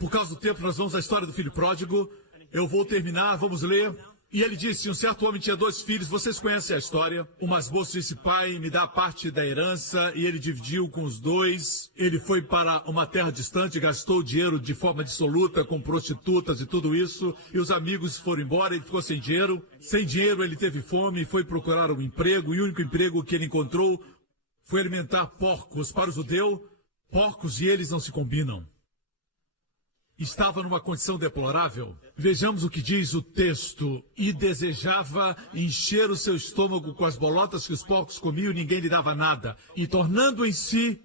Por causa do tempo, nós vamos à história do filho pródigo. Eu vou terminar, vamos ler. E ele disse: um certo homem tinha 2 filhos, vocês conhecem a história. O mais moço disse: pai, me dá parte da herança, e ele dividiu com os 2. Ele foi para uma terra distante, gastou o dinheiro de forma dissoluta, com prostitutas e tudo isso, e os amigos foram embora, ele ficou sem dinheiro. Sem dinheiro, ele teve fome, foi procurar um emprego, e o único emprego que ele encontrou foi alimentar porcos. Para o judeu, porcos e eles não se combinam. Estava numa condição deplorável. Vejamos o que diz o texto. E desejava encher o seu estômago com as bolotas que os porcos comiam e ninguém lhe dava nada. E tornando em si,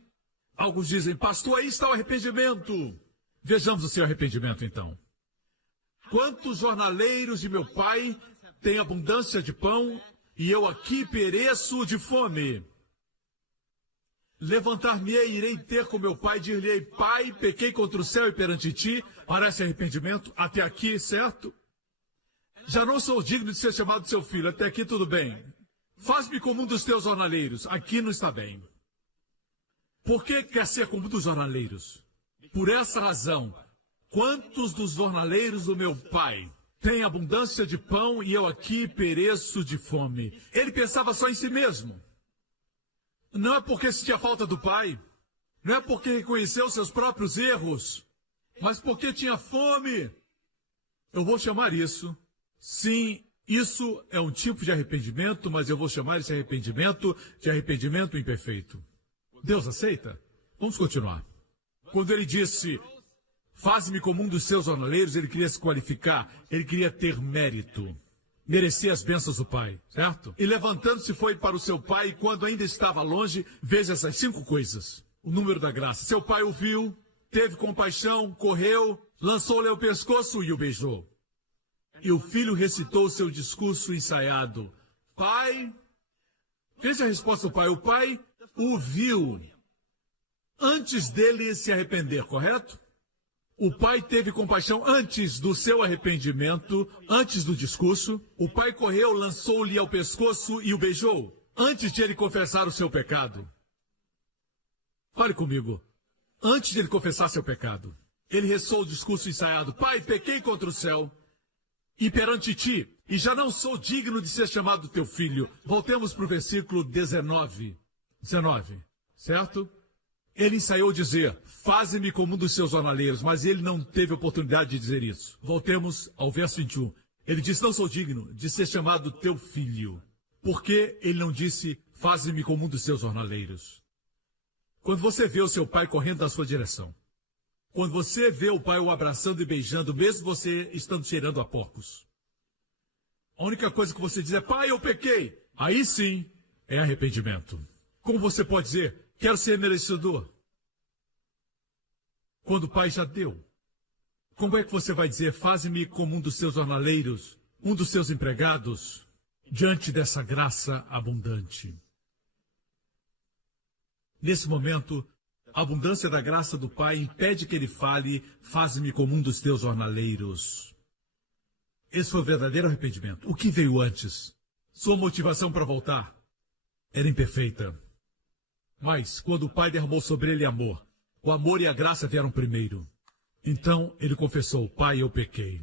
alguns dizem: pastor, aí está o arrependimento. Vejamos o seu arrependimento então. Quantos jornaleiros de meu pai têm abundância de pão e eu aqui pereço de fome? Levantar-me-ei e irei ter com meu pai, dir-lhe-ei: pai, pequei contra o céu e perante ti. Parece arrependimento até aqui, certo? Já não sou digno de ser chamado seu filho, até aqui tudo bem. Faz-me como um dos teus jornaleiros, aqui não está bem. Por que quer ser como um dos jornaleiros? Por essa razão, quantos dos jornaleiros do meu pai tem abundância de pão e eu aqui pereço de fome. Ele pensava só em si mesmo. Não é porque sentia falta do pai, não é porque reconheceu seus próprios erros, mas porque tinha fome. Eu vou chamar isso, sim, isso é um tipo de arrependimento, mas eu vou chamar esse arrependimento de arrependimento imperfeito. Deus aceita? Vamos continuar. Quando ele disse, faze-me como um dos seus jornaleiros, ele queria se qualificar, ele queria ter mérito, merecer as bênçãos do pai, certo? E levantando-se foi para o seu pai, e quando ainda estava longe, veja essas 5 coisas. O número da graça. Seu pai o viu, teve compaixão, correu, lançou-lhe o pescoço e o beijou. E o filho recitou o seu discurso ensaiado. Pai, veja a resposta do pai. O pai o viu antes dele se arrepender, correto? O pai teve compaixão antes do seu arrependimento, antes do discurso. O pai correu, lançou-lhe ao pescoço e o beijou, antes de ele confessar o seu pecado. Fale comigo. Antes de ele confessar seu pecado, ele ressoou o discurso ensaiado. Pai, pequei contra o céu e perante ti, e já não sou digno de ser chamado teu filho. Voltemos para o versículo 19, certo? Ele ensaiou dizer, faze-me como um dos seus jornaleiros, mas ele não teve oportunidade de dizer isso. Voltemos ao verso 21. Ele disse, não sou digno de ser chamado teu filho. Por que ele não disse, faze-me como um dos seus jornaleiros? Quando você vê o seu pai correndo na sua direção, quando você vê o pai o abraçando e beijando, mesmo você estando cheirando a porcos, a única coisa que você diz é, pai, eu pequei. Aí sim é arrependimento. Como você pode dizer, quero ser merecedor, quando o pai já deu? Como é que você vai dizer, faze-me como um dos seus jornaleiros, um dos seus empregados, diante dessa graça abundante? Nesse momento, a abundância da graça do pai impede que ele fale, faze-me como um dos teus jornaleiros. Esse foi o verdadeiro arrependimento. O que veio antes? Sua motivação para voltar era imperfeita. Mas, quando o pai derramou sobre ele amor, o amor e a graça vieram primeiro. Então, ele confessou, pai, eu pequei.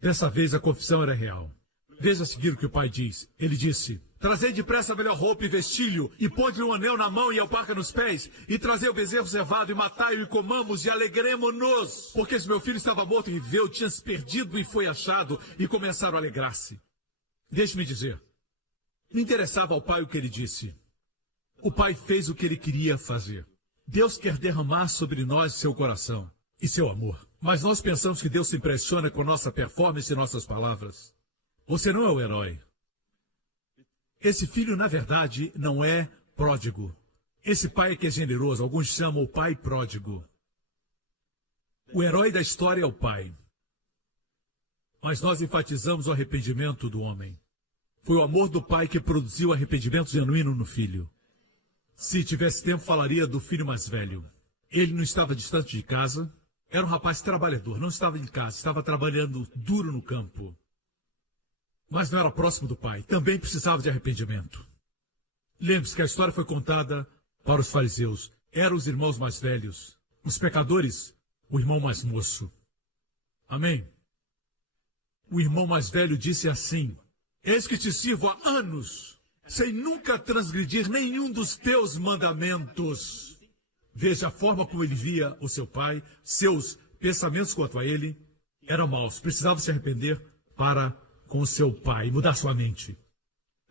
Dessa vez, a confissão era real. Veja a seguir o que o pai diz. Ele disse, trazei depressa a melhor roupa e vestilho, e põe-lhe um anel na mão e alparca nos pés, e trazei o bezerro cevado, e matai-o, e comamos, e alegremo-nos. Porque se meu filho estava morto e viveu, tinha se perdido e foi achado, e começaram a alegrar-se. Deixe-me dizer, não interessava ao pai o que ele disse. O pai fez o que ele queria fazer. Deus quer derramar sobre nós seu coração e seu amor. Mas nós pensamos que Deus se impressiona com nossa performance e nossas palavras. Você não é o herói. Esse filho, na verdade, não é pródigo. Esse pai é que é generoso. Alguns chamam o pai pródigo. O herói da história é o pai. Mas nós enfatizamos o arrependimento do homem. Foi o amor do pai que produziu o arrependimento genuíno no filho. Se tivesse tempo, falaria do filho mais velho. Ele não estava distante de casa. Era um rapaz trabalhador, não estava em casa, estava trabalhando duro no campo. Mas não era próximo do pai, também precisava de arrependimento. Lembre-se que a história foi contada para os fariseus. Eram os irmãos mais velhos, os pecadores, o irmão mais moço. Amém? O irmão mais velho disse assim, eis que te sirvo há anos, sem nunca transgredir nenhum dos teus mandamentos. Veja a forma como ele via o seu pai, seus pensamentos quanto a ele eram maus. Precisava se arrepender para com o seu pai, mudar sua mente.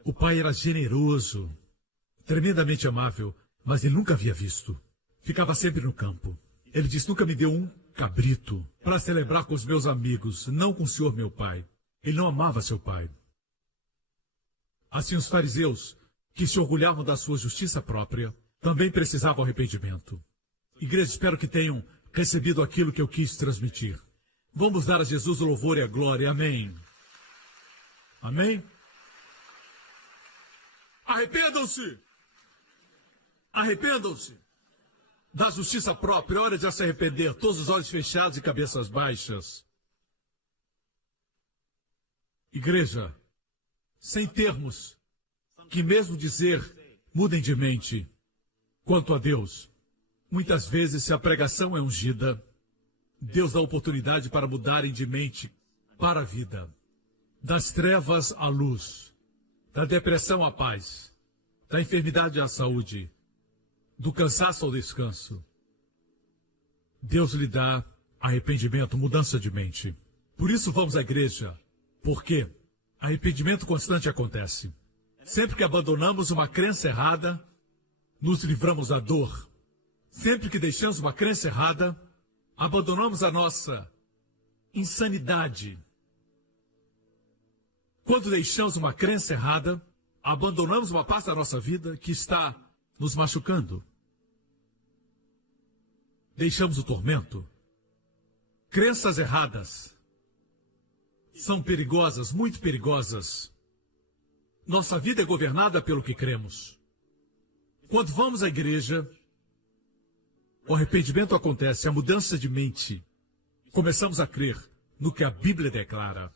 O pai era generoso, tremendamente amável, mas ele nunca havia visto. Ficava sempre no campo. Ele disse, nunca me deu um cabrito para celebrar com os meus amigos, não com o senhor meu pai. Ele não amava seu pai. Assim os fariseus, que se orgulhavam da sua justiça própria, também precisavam arrependimento. Igreja, espero que tenham recebido aquilo que eu quis transmitir. Vamos dar a Jesus o louvor e a glória. Amém. Amém? Arrependam-se! Arrependam-se! Da justiça própria, é hora de se arrepender, todos os olhos fechados e cabeças baixas. Igreja, sem termos que mesmo dizer, mudem de mente. Quanto a Deus, muitas vezes se a pregação é ungida, Deus dá oportunidade para mudarem de mente para a vida, das trevas à luz, da depressão à paz, da enfermidade à saúde, do cansaço ao descanso. Deus lhe dá arrependimento, mudança de mente. Por isso vamos à igreja, porque arrependimento constante acontece. Sempre que abandonamos uma crença errada, nos livramos da dor. Sempre que deixamos uma crença errada, abandonamos a nossa insanidade. Quando deixamos uma crença errada, abandonamos uma parte da nossa vida que está nos machucando. Deixamos o tormento. Crenças erradas são perigosas, muito perigosas. Nossa vida é governada pelo que cremos. Quando vamos à igreja, o arrependimento acontece, a mudança de mente. Começamos a crer no que a Bíblia declara.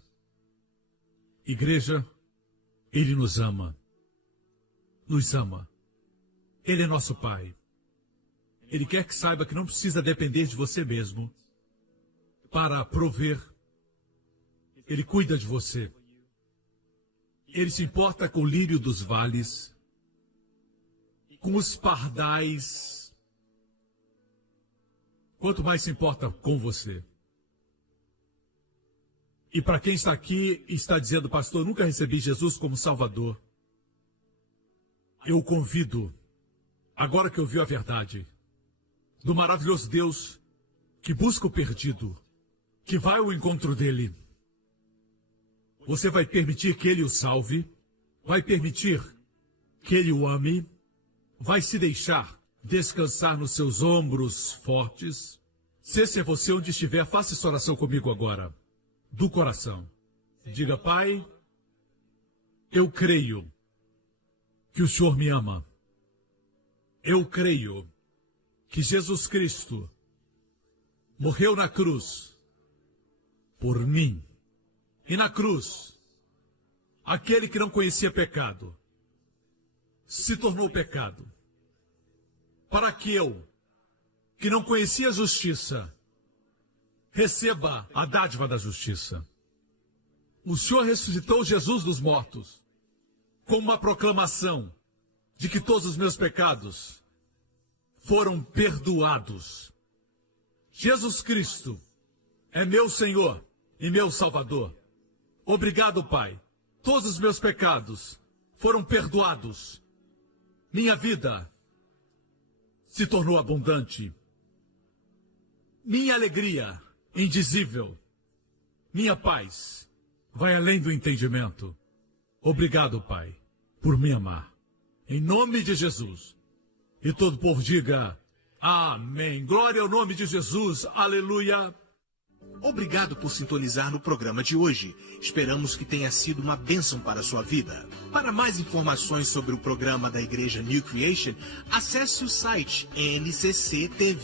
Igreja, Ele nos ama. Nos ama. Ele é nosso Pai. Ele quer que saiba que não precisa depender de você mesmo para prover. Ele cuida de você. Ele se importa com o lírio dos vales, com os pardais. Quanto mais se importa com você. E para quem está aqui e está dizendo, pastor, nunca recebi Jesus como Salvador, eu o convido, agora que ouviu a verdade, do maravilhoso Deus que busca o perdido, que vai ao encontro dele. Você vai permitir que ele o salve, vai permitir que ele o ame, vai se deixar descansar nos seus ombros fortes. Se esse é você onde estiver, faça essa oração comigo agora, do coração. Diga, Pai, eu creio que o Senhor me ama. Eu creio que Jesus Cristo morreu na cruz por mim. E na cruz, aquele que não conhecia pecado se tornou pecado, para que eu, que não conhecia justiça, receba a dádiva da justiça. O Senhor ressuscitou Jesus dos mortos, com uma proclamação de que todos os meus pecados foram perdoados. Jesus Cristo é meu Senhor e meu Salvador. Obrigado, Pai. Todos os meus pecados foram perdoados. Minha vida se tornou abundante. Minha alegria indizível. Minha paz vai além do entendimento. Obrigado, Pai, por me amar. Em nome de Jesus. E todo o povo diga amém. Glória ao nome de Jesus. Aleluia. Obrigado por sintonizar no programa de hoje. Esperamos que tenha sido uma bênção para a sua vida. Para mais informações sobre o programa da Igreja New Creation, acesse o site ncctv.org.sg.